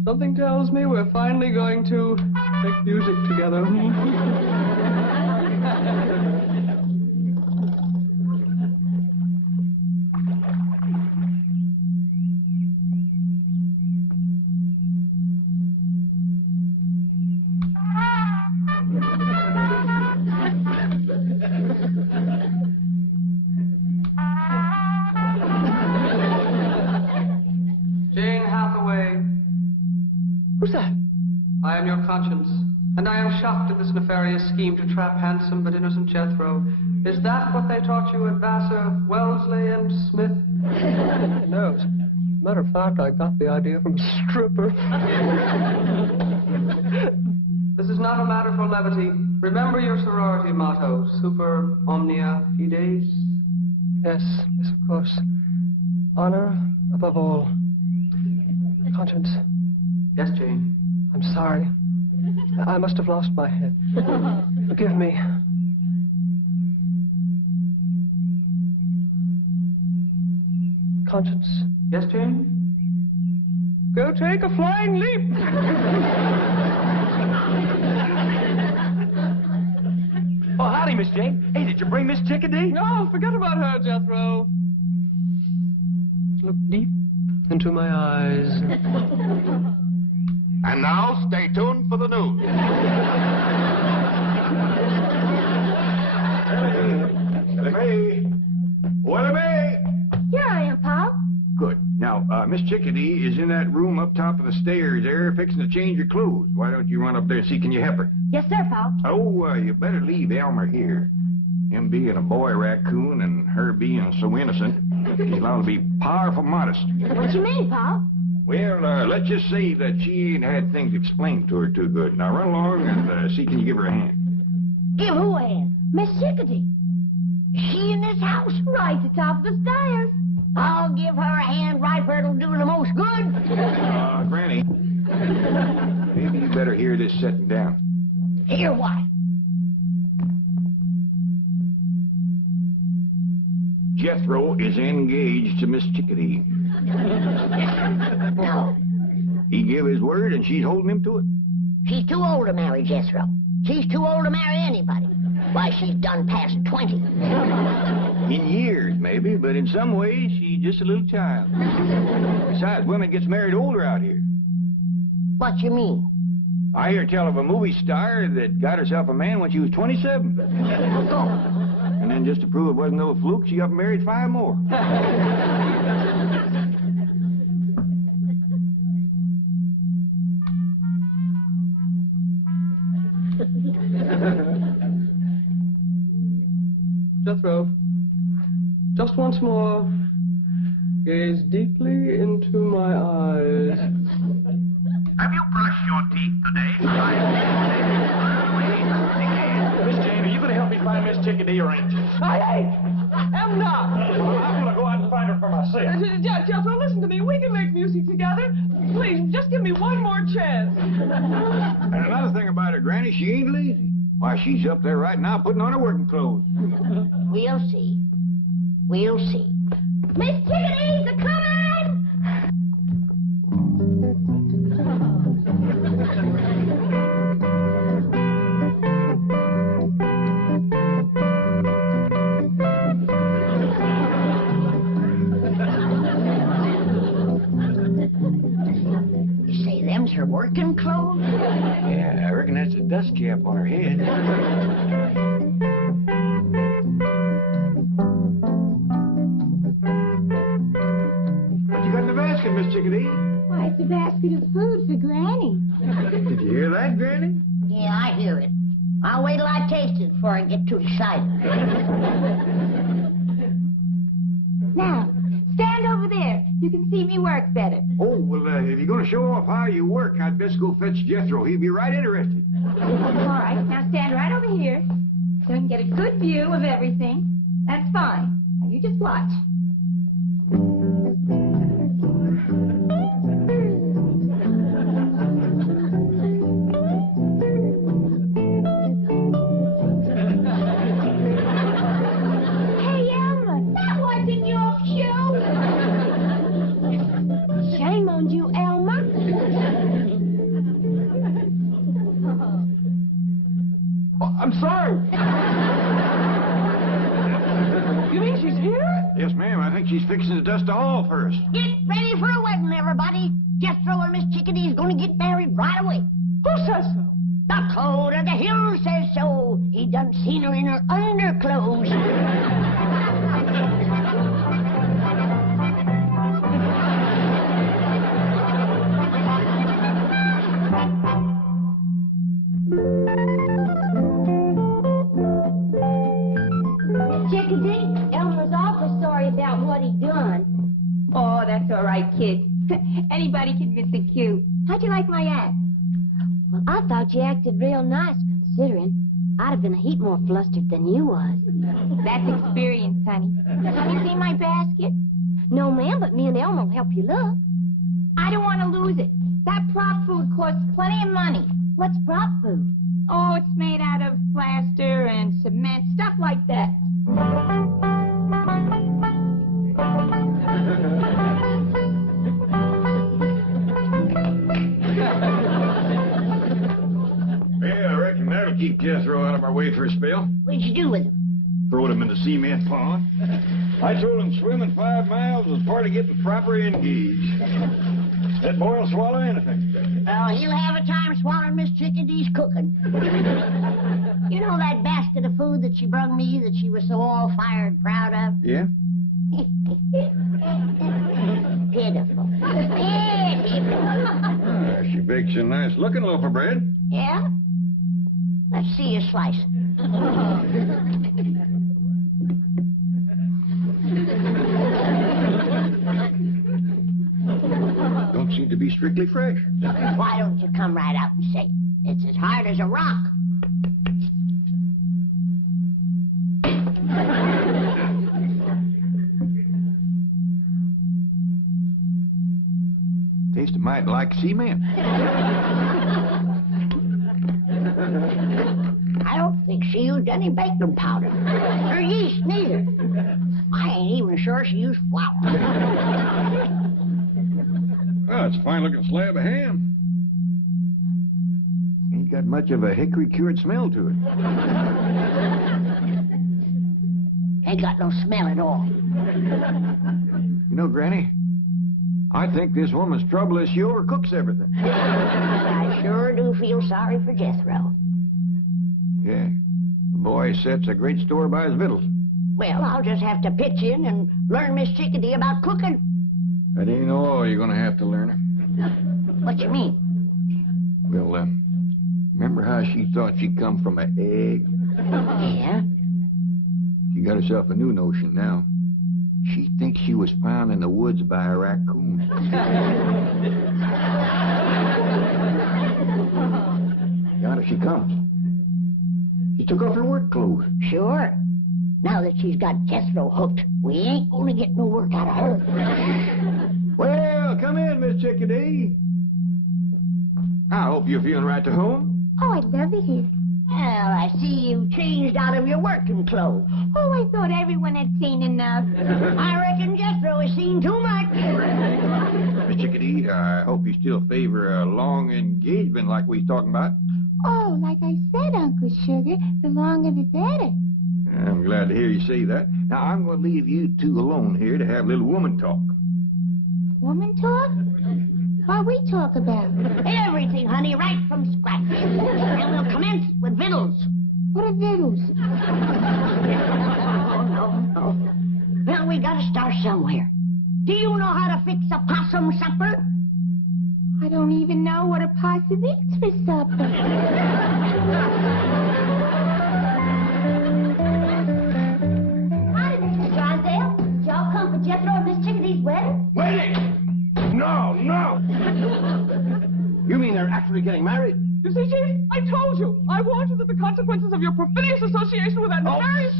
Something tells me we're finally going to make music together. I am your conscience, and I am shocked at this nefarious scheme to trap handsome but innocent Jethro. Is that what they taught you at Vassar, Wellesley, and Smith? No. As a matter of fact, I got the idea from a stripper. This is not a matter for levity. Remember your sorority motto, super omnia fides. Yes, of course. Honor above all. Conscience. Yes, Jane. I'm sorry. I must have lost my head. Forgive me. Conscience. Yes, Jane? Go take a flying leap! Oh, howdy, Miss Jane. Hey, did you bring Miss Chickadee? No, forget about her, Jethro. Look deep into my eyes. And now, stay tuned for the news. Willie-Mae! Willie-Mae! Here I am, Pop. Good. Now, Miss Chickadee is in that room up top of the stairs there, fixing to change her clothes. Why don't you run up there and see, can you help her? Yes, sir, Pop. Oh, you better leave Elmer here. Him being a boy raccoon and her being so innocent, she's allowed to be powerful modest. What you mean, Pop? Well, let's just say that she ain't had things explained to her too good. Now, run along and see, can you give her a hand? Give who a hand? Miss Chickadee. Is she in this house? Right at the top of the stairs. I'll give her a hand right where it'll do the most good. Granny, maybe you better hear this setting down. Hear what? Jethro is engaged to Miss Chickadee. No. He gave his word, and she's holding him to it. She's too old to marry Jethro. She's too old to marry anybody. Why, she's done past 20. In years, maybe, but in some ways, she's just a little child. Besides, women gets married older out here. What you mean? I hear tell of a movie star that got herself a man when she was 27. And then just to prove it wasn't no fluke, she got married 5 more. Jethro, just once more, gaze deeply into my eyes. Have you brushed your teeth today? Miss Jane, are you going to help me find Miss Chickadee or ain't you? I am not. I'm going to go out and find her for myself. Jethro, listen to me. We can make music together. Please, just give me one more chance. And another thing about her, Granny, she ain't lazy. Why, she's up there right now putting on her working clothes. We'll see. We'll see. Miss Chickadee's a-coming! You say them's her working clothes? Yeah, I reckon that's a dust cap on her head. What you got in the basket, Miss Chickadee? Why, it's a basket of food for Granny. Did you hear that, Granny? Yeah, I hear it. I'll wait till I taste it before I get too excited. Now, stand over there. You can see me work better. Oh, well, if you're going to show off how you work, I'd best go fetch Jethro. He'd be right interested. All right, now stand right over here so I can get a good view of everything. That's fine. Now you just watch. Hey, Elmer, that wasn't your shoe. Shame on you, Elmer. I'm sorry. You mean she's here? Yes, ma'am. I think she's fixing to dust the hall first. Get ready for a wedding, everybody. Jethro and Miss Chickadee's gonna get married right away. Who says so? The code of the hill says so. He done seen her in her underclothes. Chickadee, Elmer's awful sorry about what he done. Oh, that's all right, kid. Anybody can miss a cue. How'd you like my act? Well, I thought you acted real nice, considering. I'd have been a heap more flustered than you was. That's experience, honey. Have you seen my basket? No, ma'am, but me and Elmer will help you look. I don't want to lose it. That prop food costs plenty of money. What's prop food? Oh, it's made out of plaster and cement, stuff like that. Yeah, I reckon that'll keep Jethro out of our way for a spell. What'd you do with him? Throwed him in the cement pond. I told him swimming 5 miles was part of getting properly engaged. That boy'll swallow anything. Well, he'll have a time swallowing Miss Chickadee's cooking. You know that basket of food that she brung me that she was so all-fired proud of? Yeah? Pitiful. She bakes a nice-looking loaf of bread. Yeah? Let's see you slice it. Don't seem to be strictly fresh. Why don't you come right out and say it? It's as hard as a rock. Tastes might like cement. I don't think she used any baking powder. Or yeast, neither. I ain't even sure she used flour. Well, it's a fine-looking slab of ham. Ain't got much of a hickory-cured smell to it. Ain't got no smell at all. You know, Granny, I think this woman's trouble is she overcooks everything. I sure do feel sorry for Jethro. Yeah, the boy sets a great store by his victuals. Well, I'll just have to pitch in and learn Miss Chickadee about cooking. That ain't all you're gonna have to learn her. What you mean? Well, remember how she thought she'd come from an egg? Yeah? She got herself a new notion now. She thinks she was found in the woods by a raccoon. Yonder she comes. She took off her work clothes. Sure. Now that she's got Jethro hooked, we ain't gonna get no work out of her. Well, come in, Miss Chickadee. I hope you're feeling right to home. Oh, I'd love it here. Well, I see you changed out of your working clothes. Oh, I thought everyone had seen enough. I reckon Jethro has seen too much. Miss Chickadee, I hope you still favor a long engagement like we was talking about. Oh, like I said, Uncle Sugar, the longer the better. I'm glad to hear you say that. Now, I'm going to leave you two alone here to have a little woman talk. Woman talk? What we talk about? Everything, honey, right from scratch. And we'll commence with victuals. What are victuals? No. Well, we gotta start somewhere. Do you know how to fix a possum supper? I don't even know what a possum eats for supper. Hi, Mr. Drysdale. Did y'all come for Jethro and Miss Chickadee's wedding? Wedding? they're actually getting married. You see, Chief, I told you. I warned you that the consequences of your perfidious association with that nefarious...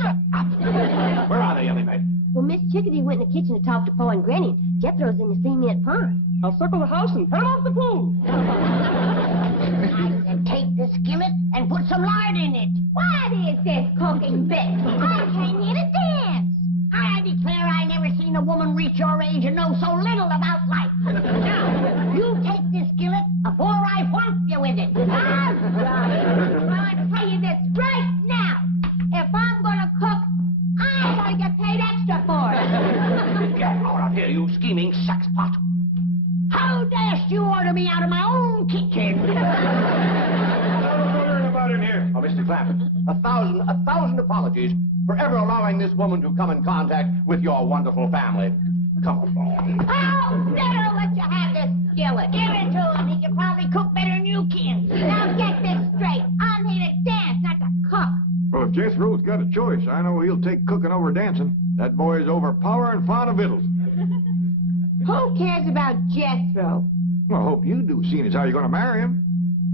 Where are they, Ellie Mae? Well, Miss Chickadee went in the kitchen to talk to Pa and Granny. Jethro's in the cement pond. I'll circle the house and head off the pool. I said take the skillet and put some lard in it. What is this cooking bit? I came here to dance. I declare I never seen a woman reach your age and know so little about life. Now, you take this skillet before I whomp you with it. All right. Well, I tell you this right now. If I'm gonna cook, I'm gonna get paid extra for it. Get out of here, you scheming sexpot. How dashed you order me out of my own kitchen? About in here. Oh, Mr. Clampett, a thousand apologies for ever allowing this woman to come in contact with your wonderful family. Come on. Oh, better let you have this skillet. Give it to him. He can probably cook better than you can. Now get this straight. I'm here to dance, not to cook. Well, if Jethro's got a choice, I know he'll take cooking over dancing. That boy is overpowering fond of victuals. Who cares about Jethro? Well, I hope you do, seeing as how you're going to marry him.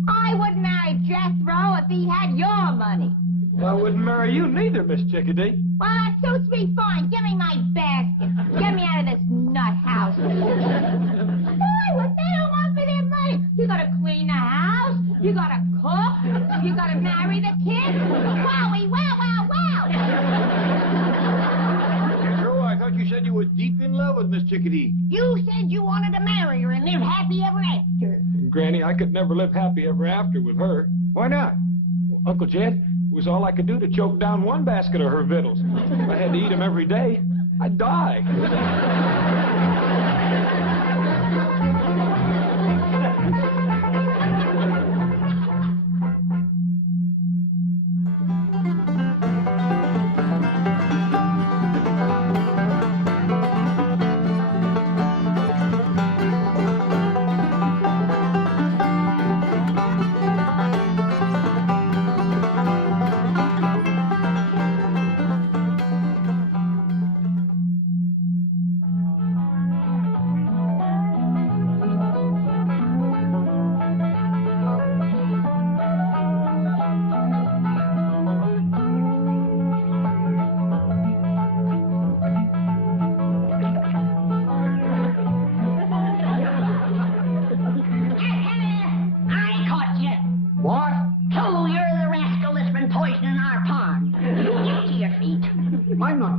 I wouldn't marry Jethro if he had your money. Well, I wouldn't marry you neither, Miss Chickadee. Well, that suits me fine. Give me my basket. Get me out of this nut house. Boy, what they don't want for their money. You gotta clean the house. You gotta cook. You gotta marry the kids. Wowie, wow, wow, wow. Jethro, I thought you said you were deep in love with Miss Chickadee. You said you wanted to marry her and live happy ever after. Granny, I could never live happy ever after with her. Why not? Well, Uncle Jed, it was all I could do to choke down one basket of her victuals. If I had to eat them every day, I'd die.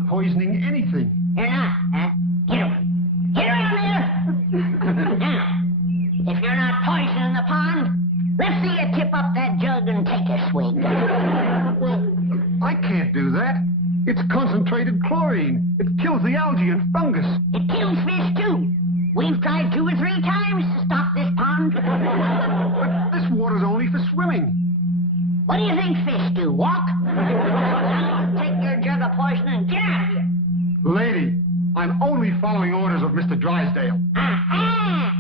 Poisoning anything. You're not, huh? Get away. Get around there! Now, if you're not poisoning the pond, let's see you tip up that jug and take a swig. Well, I can't do that. It's concentrated chlorine. It kills the algae and fungus. It kills fish, too. We've tried 2 or 3 times to stop this pond. But this water's only for swimming. What do you think fish do? Walk? Take your jug of poison and get out of here. Lady, I'm only following orders of Mr. Drysdale. Aha!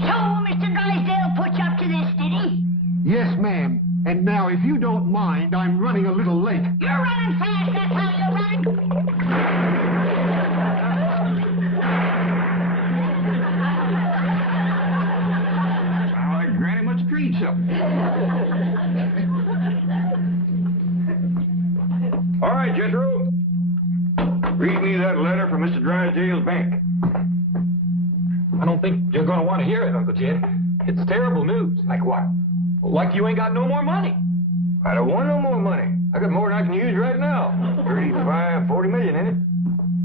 So Mr. Drysdale put you up to this, did he? Yes, ma'am. And now, if you don't mind, I'm running a little late. You're running fast, that's how you're running. Sound like Granny must have treated something. All right, Jethro. Read me that letter from Mr. Drysdale's bank. I don't think you're going to want to hear it, Uncle Jed. It's terrible news. Like what? Like you ain't got no more money. I don't want no more money. I got more than I can use right now. 35, 40 million in it.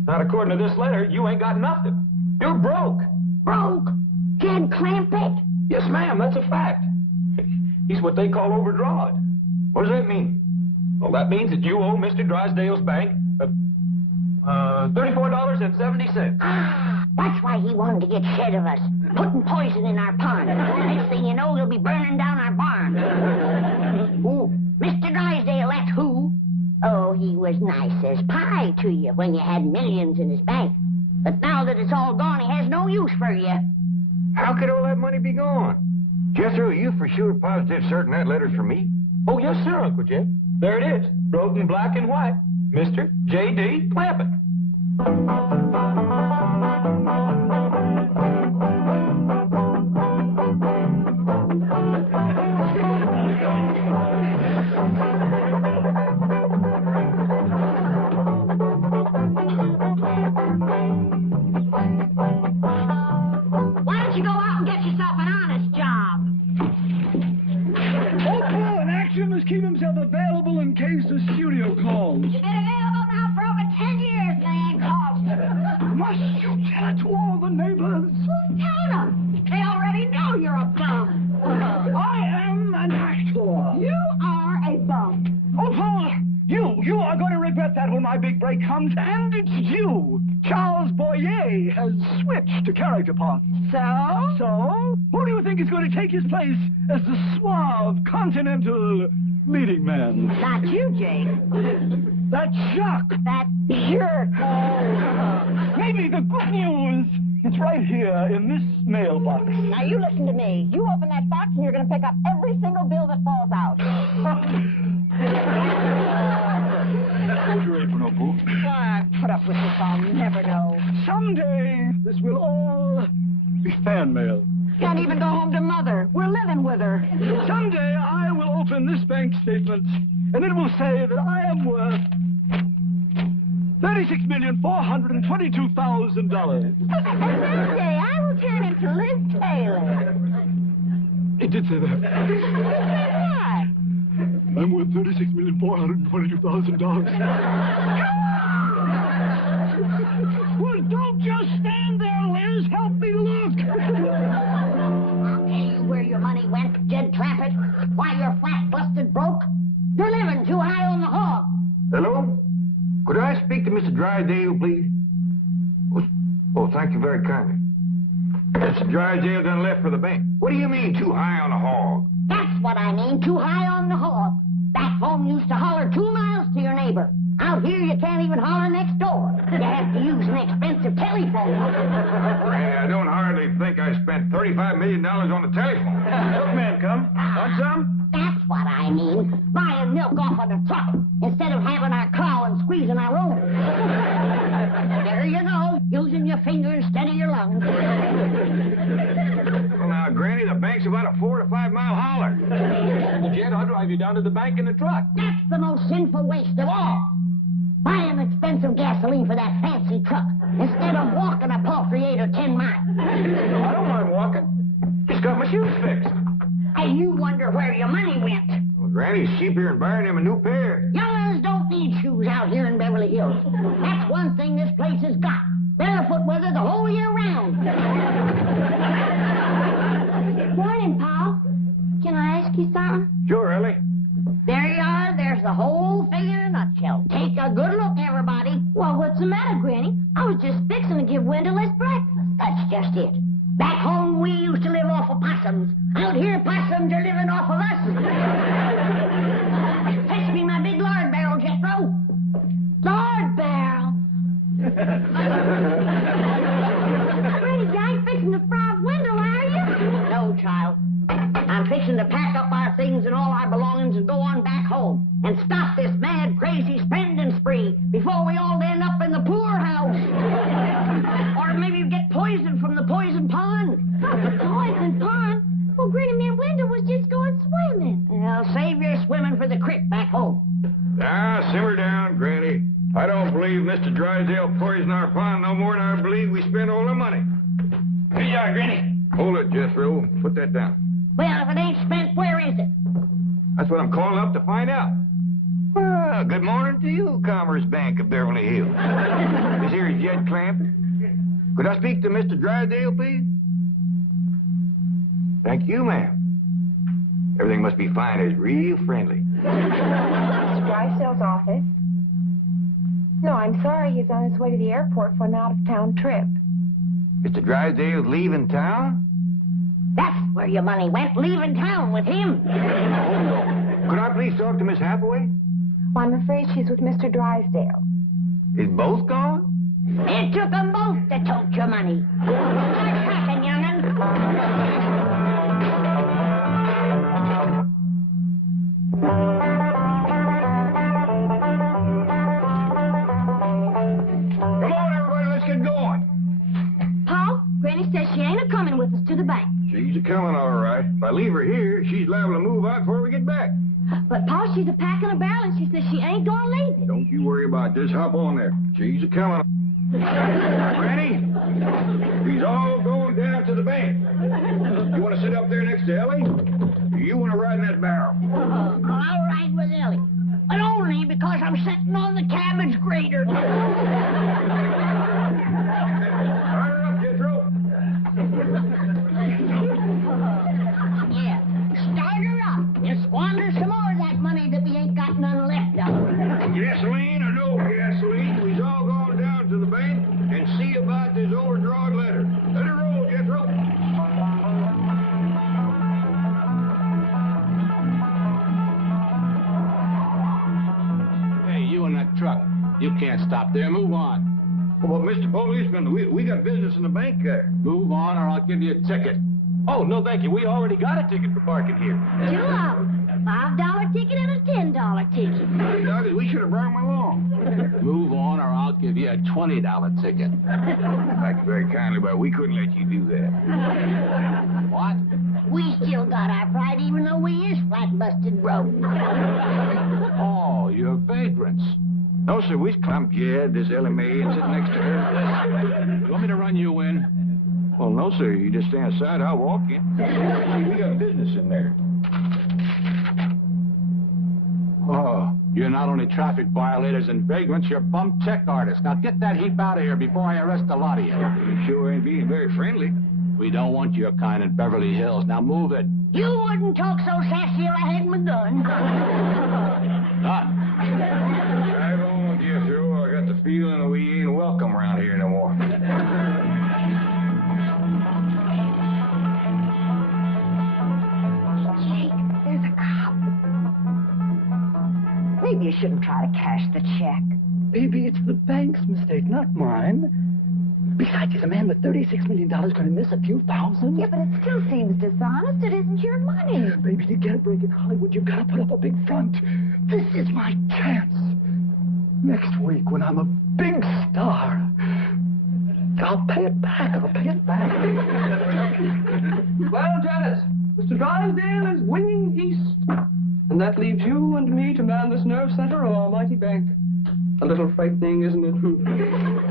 Not according to this letter, you ain't got nothing. You're broke. Broke? Jed Clampett? Yes, ma'am, that's a fact. He's what they call overdrawn. What does that mean? Well, that means that you owe Mr. Drysdale's bank $34.70. Ah, that's why he wanted to get shed of us, putting poison in our pond. Next thing you know, he'll be burning down our barn. Ooh, Mr. Drysdale, that's who. Oh, he was nice as pie to you when you had millions in his bank. But now that it's all gone, he has no use for you. How could all that money be gone? Jethro, are you for sure positive certain that letter's for me? Oh, yes, sir, Uncle Jed. There it is, wrote in black and white. Mr. J.D. Clampett. Hush! You tell it to all the neighbors. Tell them. They already know you're a bum. I am an actor. You are a bum. Oh, Paul, you are going to regret that when my big break comes, and it's you. Charles Boyer has switched to character parts. So, who do you think is going to take his place as the suave, continental leading man? Not you, Jake. That Jacques. That jerk. Maybe the good news is right here in this mailbox. Now, you listen to me. You open that box and you're going to pick up every single bill that falls out. Hold your apron, Opal. Why, put up with this. I'll never know. Someday, this will all be fan mail. Can't even go home to Mother. We're living with her. Someday, I will open this bank statement, and it will say that I am worth $36,422,000. And someday, I will turn into Liz Taylor. It did say that. What? I'm worth $36,422,000. Well, don't just stand there, Liz. Help me look. I'll tell you where your money went, Jed Clampett. Why you're flat busted broke. You're living too high on the hog. Hello? Could I speak to Mr. Drysdale, please? Oh, thank you very kindly. Mr. Drysdale done left for the bank. What do you mean, too high on the hog? That's what I mean, too high on the hog. Back home, you used to holler 2 miles to your neighbor. Out here, you can't even holler next door. You have to use an expensive telephone. Hey, I don't hardly think I spent $35 million on the telephone. Milkman, come. Want some? That's what I mean. Buying milk off of the truck instead of having our cow and squeezing our own. There you go, using your finger instead of your lungs. Well, now, Granny, the bank's about a 4 to 5 mile holler. Well, Jed, I'll drive you down to the bank in the truck. That's the most sinful waste of all. Buying expensive gasoline for that fancy truck instead of walking a paltry 8 or 10 miles. I don't mind walking. Just got my shoes fixed. And you wonder where your money went. Well, Granny's cheap here and buying him a new pair. Young'uns don't need shoes out here in Beverly Hills. That's one thing this place has got. Barefoot weather the whole year round. Morning, Paul. Can I ask you something? Sure, Ellie. There you are. There's the whole thing in a nutshell. Take a good look, everybody. Well, what's the matter, Granny? I was just fixing to give Wendell his breakfast. That's just it. Back home, we used to live off of possums. Out here, possums are living off of us. Fetch me my big lard barrel, Jethro. Lord barrel. Granny, you ain't fixing to fry Wendell, are you? No, child. I'm fixing to pack up our things and all our belongings and go on back home and stop this mad, crazy spending spree before we all end up in the poorhouse. Or maybe get poisoned from the poison pond. The poison pond? Well, Granny, me and Wendell was just going swimming. Well, save your swimming for the creek back home. Now, simmer down, Granny. I don't believe Mr. Drysdale poisoned our pond no more than I believe we spent all the money. Here you are, Granny. Hold it, Jethro. Put that down. Well, if it ain't spent, where is it? That's what I'm calling up to find out. Well, good morning to you, Commerce Bank of Beverly Hills. This here is Jed Clampett. Could I speak to Mr. Drysdale, please? Thank you, ma'am. Everything must be fine. It's real friendly. Mr. Drysdale's office? No, I'm sorry. He's on his way to the airport for an out-of-town trip. Mr. Drysdale's leaving town? That's where your money went, leaving town with him. Could I please talk to Miss Hathaway? Well, I'm afraid she's with Mr. Drysdale. Is both gone? It took them both to tote your money. Start packing, young'un. Come on, everybody, let's get going. Paul, Granny says she ain't a-coming with us to the bank. She's a-coming, all right. If I leave her here, she's liable to move out before we get back. But, Paul, she's a-packing a barrel, and she says she ain't gonna leave it. Don't you worry about it. Just hop on there. She's a-coming. Granny, he's all going down to the bank. You want to sit up there next to Ellie? Or you want to ride in that barrel? I'll ride with Ellie. But only because I'm sitting on the cabbage grater. got this overdrawn letter. Let it roll, Jethro. Hey, you in that truck. You can't stop there. Move on. Well, Mr. Policeman, we got business in the bank there. Move on or I'll give you a ticket. Oh, no, thank you. We already got a ticket for parking here. Two of them. $5 ticket and a $10 ticket. Hey, Doggy, we should have brought him along. Move on or I'll give you a $20 ticket. Thank you very kindly, but we couldn't let you do that. What? We still got our pride even though we is flat busted broke. Oh, you're vagrants. No, sir, we's clumped Jed, this Ellie Mae, and sitting next to her. You want me to run you in? Well, no, sir. You just stand aside. I'll walk in. We got business in there. Oh, you're not only traffic violators and vagrants, you're bum tech artists. Now get that heap out of here before I arrest a lot of you. You sure ain't being very friendly. We don't want your kind in Beverly Hills. Now move it. You wouldn't talk so sassy if I had my gun. Done. Drive on, Jethro. I got the feeling that we ain't welcome around here no more. There's a cop. Maybe you shouldn't try to cash the check. Baby, it's the bank's mistake, not mine. Besides, is a man with $36 million going to miss a few thousand? Yeah, but it still seems dishonest. It isn't your money. Baby, to get a break in Hollywood, you've got to put up a big front. This is my chance. Next week, when I'm a big star, I'll pay it back. I'll pay it back. Well, Janet, Mr. Drysdale is winging east. And that leaves you and me to man this nerve center of our mighty bank. A little frightening, isn't it?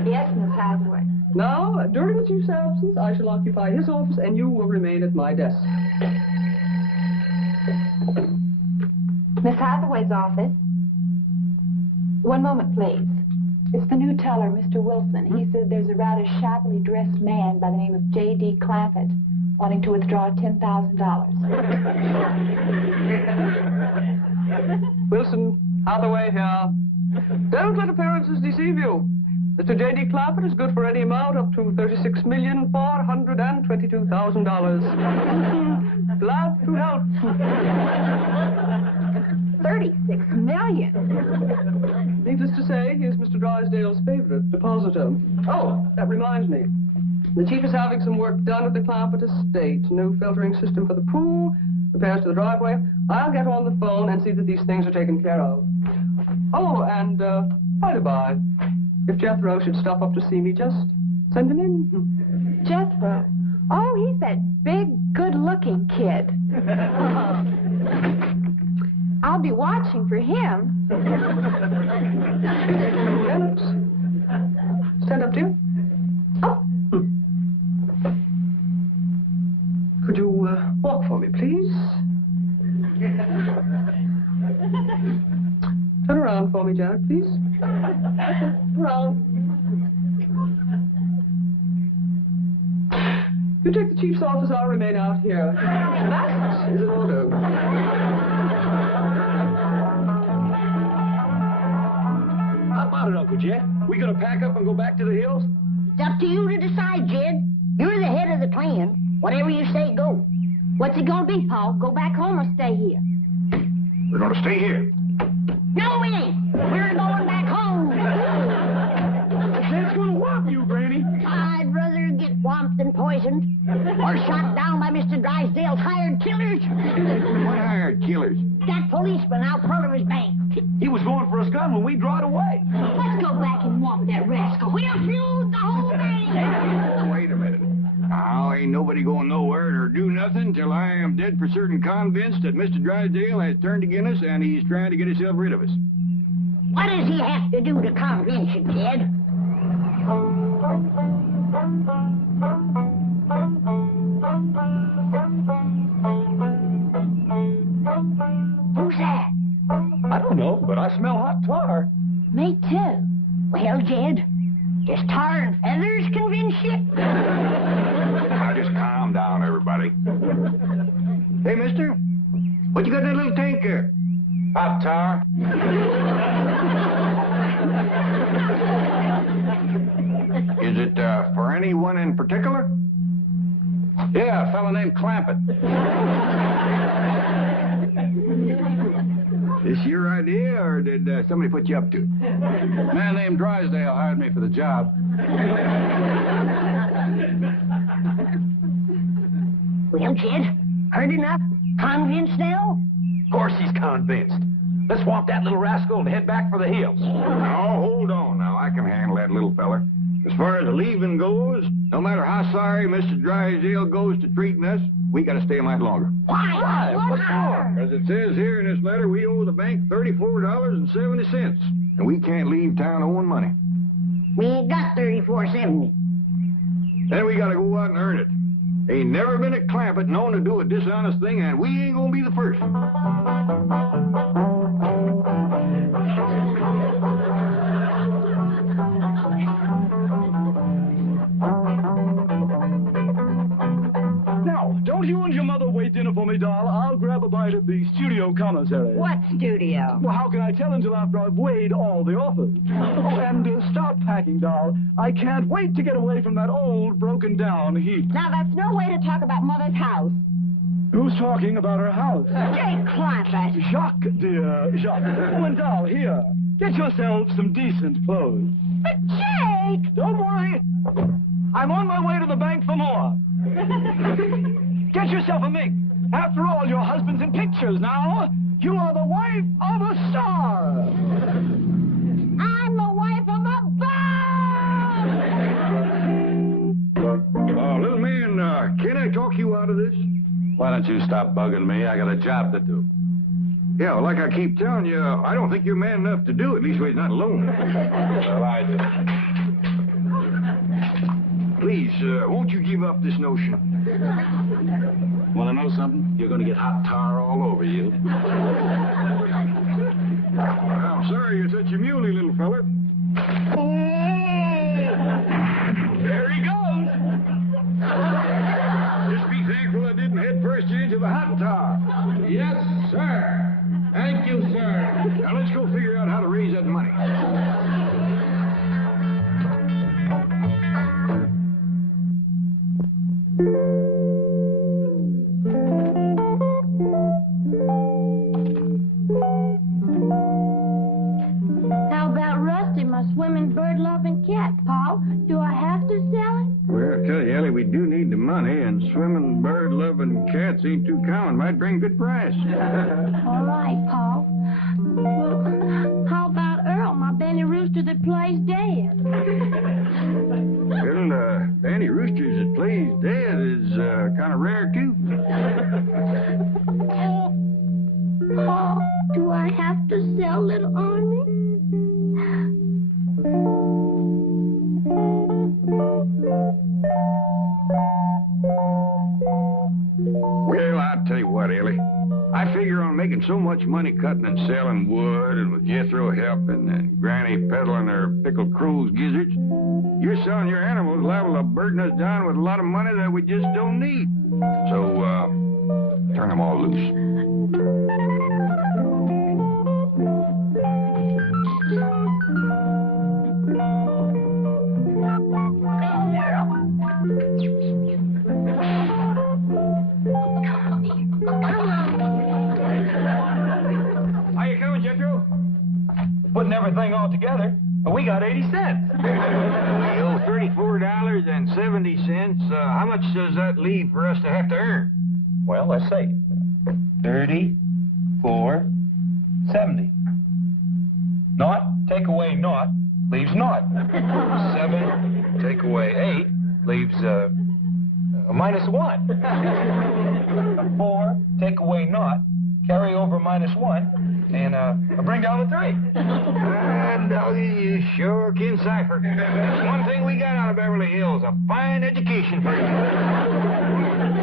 Yes, Miss Hathaway. Now, during the chief's absence, I shall occupy his office and you will remain at my desk. Miss Hathaway's office. One moment, please. It's the new teller, Mr. Wilson. He said there's a rather shabbily dressed man by the name of J.D. Clampett wanting to withdraw $10,000. Wilson, Hathaway here. Don't let appearances deceive you. Mr. J.D. Clampett is good for any amount up to $36,422,000. Glad to help. $36 million. Needless to say, he is Mr. Drysdale's favorite depositor. Oh, that reminds me. The chief is having some work done at the Clampett estate. New filtering system for the pool, repairs to the driveway. I'll get on the phone and see that these things are taken care of. Oh, and, by the by, if Jethro should stop up to see me, just send him in. Jethro? Oh, he's that big, good-looking kid. I'll be watching for him. Janet, stand up, dear. Oh. Could you walk for me, please? Turn around for me, Janet, please. Around. You take the chief's office, I'll remain out here. That is an order. How about it, Uncle Jed? We gonna pack up and go back to the hills? It's up to you to decide, Jed. You're the head of the clan. Whatever you say, go. What's it gonna be, Paul? Go back home or stay here? We're gonna stay here. No, we ain't. We're going back home. Jed's gonna whop you, Granny. I'd rather get whomped than poisoned. Or shot down by Mr. Drysdale's hired killers. What hired killers? That policeman out front of his bank. He was going for his gun when we drawed away. Let's go back and whomp that rascal. We'll fuse the whole thing. Wait a minute. Now, ain't nobody going nowhere or do nothing till I am dead for certain convinced that Mr. Drysdale has turned against us and he's trying to get himself rid of us. What does he have to do to convince you, Jed? Who's that? I don't know, but I smell hot tar. Me too. Well, Jed, does tar and feathers convince you? Now, just calm down, everybody. Hey, mister, what you got in that little tank there? Hot tar. Is it for anyone in particular? Yeah, a fella named Clampett. Is this your idea, or did somebody put you up to it? A man named Drysdale hired me for the job. Well, kid, heard enough? Convinced now? Of course he's convinced. Let's swamp that little rascal and head back for the hills. Oh, hold on now. I can handle that little feller. As far as the leaving goes, no matter how sorry Mr. Drysdale goes to treating us, we got to stay a mite longer. Why? What for? As it says here in this letter, we owe the bank $34.70, and we can't leave town owing money. We ain't got $34.70. Then we got to go out and earn it. Ain't never been at Clampett known to do a dishonest thing, and we ain't gonna be the first. Now, don't you and your mother wait dinner for me, doll. I'll grab a bite of the studio commissary. What studio? Well, how can I tell until after I've weighed all the offers? Oh, and stop packing, doll. I can't wait to get away from that old, broken-down heap. Now, that's no way to talk about Mother's house. Who's talking about her house? Jake Clampett. Jacques, dear, Jacques. Oh, and doll, here. Get yourself some decent clothes. But Jake! Don't worry. I'm on my way to the bank for more. Get yourself a mink. After all, your husband's in pictures now. You are the wife of a star. I'm the wife of a bum! Little man, can I talk you out of this? Why don't you stop bugging me? I got a job to do. Yeah, well, like I keep telling you, I don't think you're man enough to do it. At least he's not alone. Well, I do. Please, won't you give up this notion? Want to know something? You're going to get hot tar all over you. I'm sorry you're such a muley, little feller. There he goes. Just be thankful I didn't head first into the hot tar. Yes, sir. Thank you, sir. Now let's go figure out how to raise that money. How about Rusty, my swimming, bird-loving cat, Paul? Do I have to sell him? Well, I tell you, Ellie, we do need the money, and swimming, bird-loving cats ain't too common. Might bring good price. All right, Paul. Well, how about Earl, my Benny Rooster that plays dead? Well, Benny Roosters that plays dead is kind of rare, too. Paul, do I have to sell little Army? Well, I'll tell you what, Ellie. I figure on making so much money cutting and selling wood, and with Jethro helping, and Granny peddling her pickled crow's gizzards, you're selling your animals liable to burden us down with a lot of money that we just don't need. So, turn them all loose. How you coming, Jethro? Putting everything all together, and we got 80 cents. We owe $34.70. How much does that leave for us to have to earn? Well, let's see. 34.70. Naught, take away naught, leaves naught. 7, take away 8, leaves minus 1. 4, take away naught, carry over minus 1, and bring down the 3. Doggy, you sure can cipher. That's one thing we got out of Beverly Hills, a fine education for you.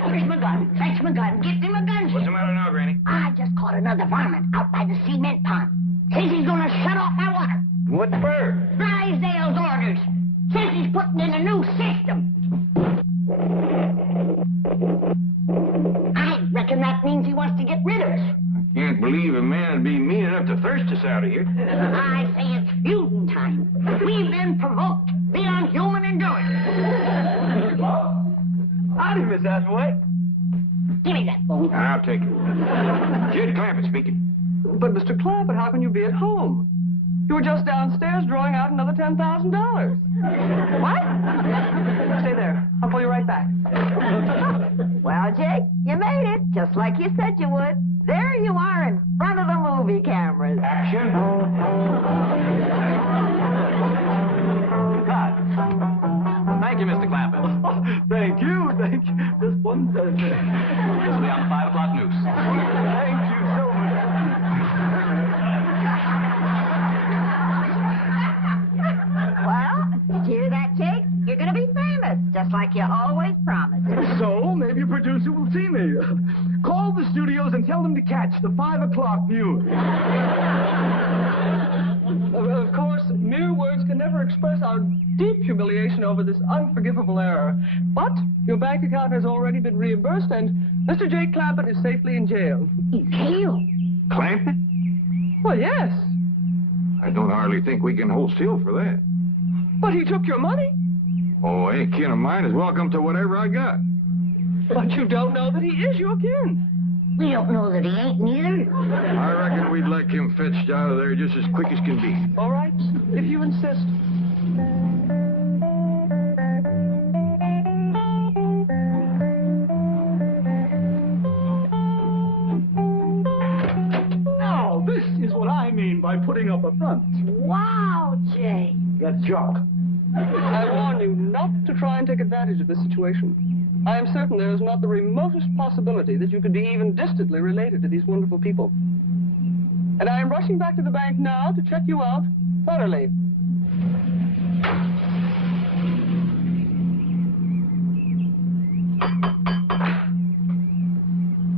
Fetch my gun. Fetch my gun. Get me my gun. What's the matter now, Granny? I just caught another varmint out by the cement pond. Says he's gonna shut off my water. What for? Drysdale's orders. Says he's putting in a new system. I reckon that means he wants to get rid of us. Can't believe a man would be mean enough to thirst us out of here. I say it's feuding time. We've been provoked beyond human endurance. Howdy, Miss Hathaway. Give me that phone. I'll take it. Jed Clampett speaking. But, Mr. Clampett, how can you be at home? You were just downstairs drawing out another $10,000. What? Stay there. I'll call you right back. Well, Jake, you made it, just like you said you would. There you are in front of the movie cameras. Action. Cut. Thank you, Mr. Clampett. Thank you. Just one thing. This will be on the 5 o'clock news. Thank you so much. Well, did you hear that, Jake? You're going to be famous, just like you always promised. So, maybe a producer will see me. Call the studios and tell them to catch the 5 o'clock news. Of course, mere words can never express our deep humiliation over this unforgivable error. But your bank account has already been reimbursed, and Mr. Jake Clampett is safely in jail. In jail? Clampett? Well, yes. I don't hardly think we can hold still for that. But he took your money. Oh, any kin of mine is welcome to whatever I got. But you don't know that he is your kin. We don't know that he ain't neither. I reckon we'd like him fetched out of there just as quick as can be. All right, if you insist. Now, this is what I mean by putting up a front. Wow, Jay. That's jock. I warn you not to try and take advantage of this situation. I am certain there is not the remotest possibility that you could be even distantly related to these wonderful people. And I am rushing back to the bank now to check you out thoroughly.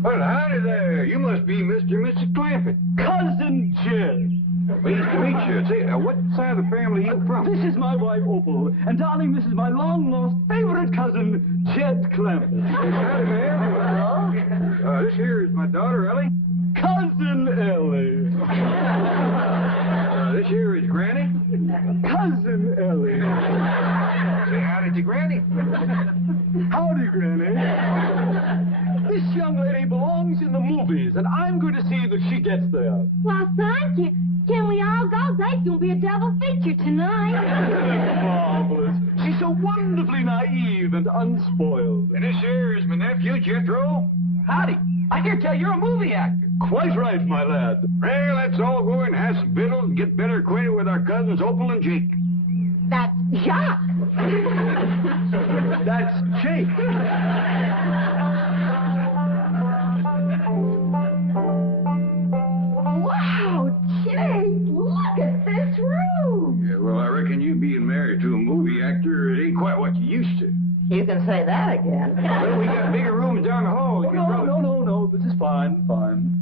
Well, howdy there. You must be Mr. and Mrs. Clampett. Cousin Jed. Pleased to meet you. Say, what side of the family are you from? This is my wife, Opal. And, darling, this is my long-lost favorite cousin, Jed Clampett. Howdy, ma'am. This here is my daughter, Ellie. Cousin Ellie. This here is Granny. Cousin Ellie. Say howdy to Granny. Howdy, Granny. This young lady belongs in the movies, and I'm going to see that she gets there. Well, thank you. Can we all go? There's going to be a double feature tonight. Marvelous. She's so wonderfully naive and unspoiled. And this here is my nephew, Jethro. Howdy. I hear tell you're a movie actor. Quite right, my lad. Well, let's all go and have some victuals and get better acquainted with our cousins, Opal and Jake. That's Jacques. That's Jake. Wow, Jake, look at this room. Yeah, well, I reckon you being married to a movie actor, it ain't quite what you used to. You can say that again. Well, we got bigger rooms down the hall. Oh, no. This is fine.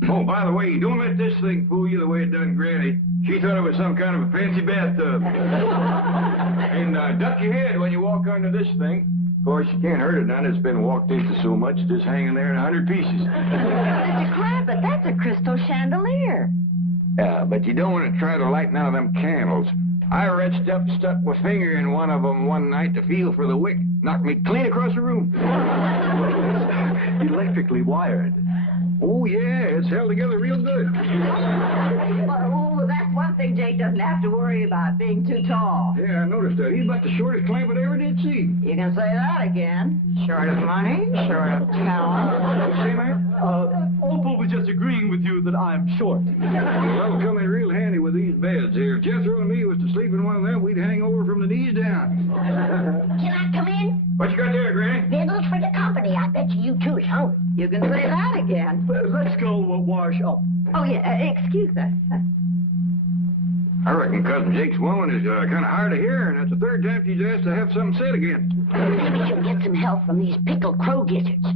Oh, by the way, don't let this thing fool you the way it done Granny. She thought it was some kind of a fancy bathtub. And duck your head when you walk under this thing. Of course, you can't hurt it none. It's been walked into so much, just hanging there in 100 pieces. Mr. Clampett, that's a crystal chandelier. Yeah, but you don't want to try to light none of them candles. I reached up, stuck my finger in one of them one night to feel for the wick. Knocked me clean across the room. Electrically wired. Oh, yeah, it's held together real good. Well, that's one thing Jake doesn't have to worry about, being too tall. Yeah, I noticed that. He's about the shortest Clampett ever did see. You can say that again. Short of money, short of talent. See, man? Opal was just agreeing with you that I'm short. That'll come in real handy with these beds here. If Jethro and me was to sleep in one of them, we'd hang over from the knees down. Can I come in? What you got there, Granny? Victuals for the company. I bet you too's hungry. You can say that again. Let's go wash up. Oh, yeah, excuse us. I reckon Cousin Jake's woman is kind of hard of hearing. That's the third time she's asked to have something said again. Maybe she'll get some help from these pickled crow gizzards.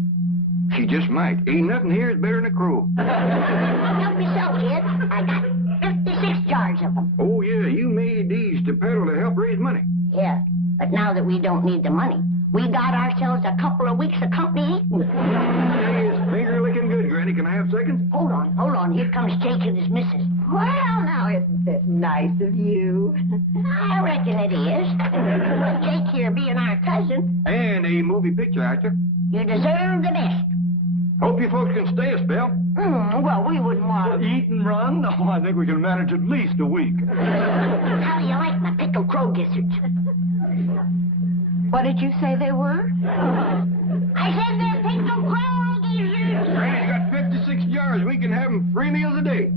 She just might. Ain't nothing here is better than a crow. Help yourself, kid. I got 56 jars of them. Oh, yeah, you made these to peddle to help raise money. Yeah, but now that we don't need the money, we got ourselves a couple of weeks of company eating. Hey, it's finger looking good, Granny. Can I have seconds? Hold on. Here comes Jake and his missus. Well, now, isn't this nice of you? I reckon it is. Jake here being our cousin. And a movie picture actor. You deserve the best. Hope you folks can stay a spell. Well, we wouldn't want to. Eat and run? Oh, I think we can manage at least a week. How do you like my pickled crow gizzards? What did you say they were? I said they're pickled crow gizzards. Granny's got 56 jars. We can have them 3 meals a day.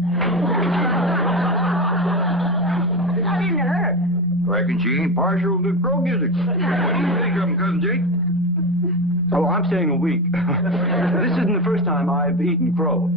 Not into her. Reckon she ain't partial to crow gizzards. What do you think of them, Cousin Jake? Oh, I'm staying a week. This isn't the first time I've eaten crow.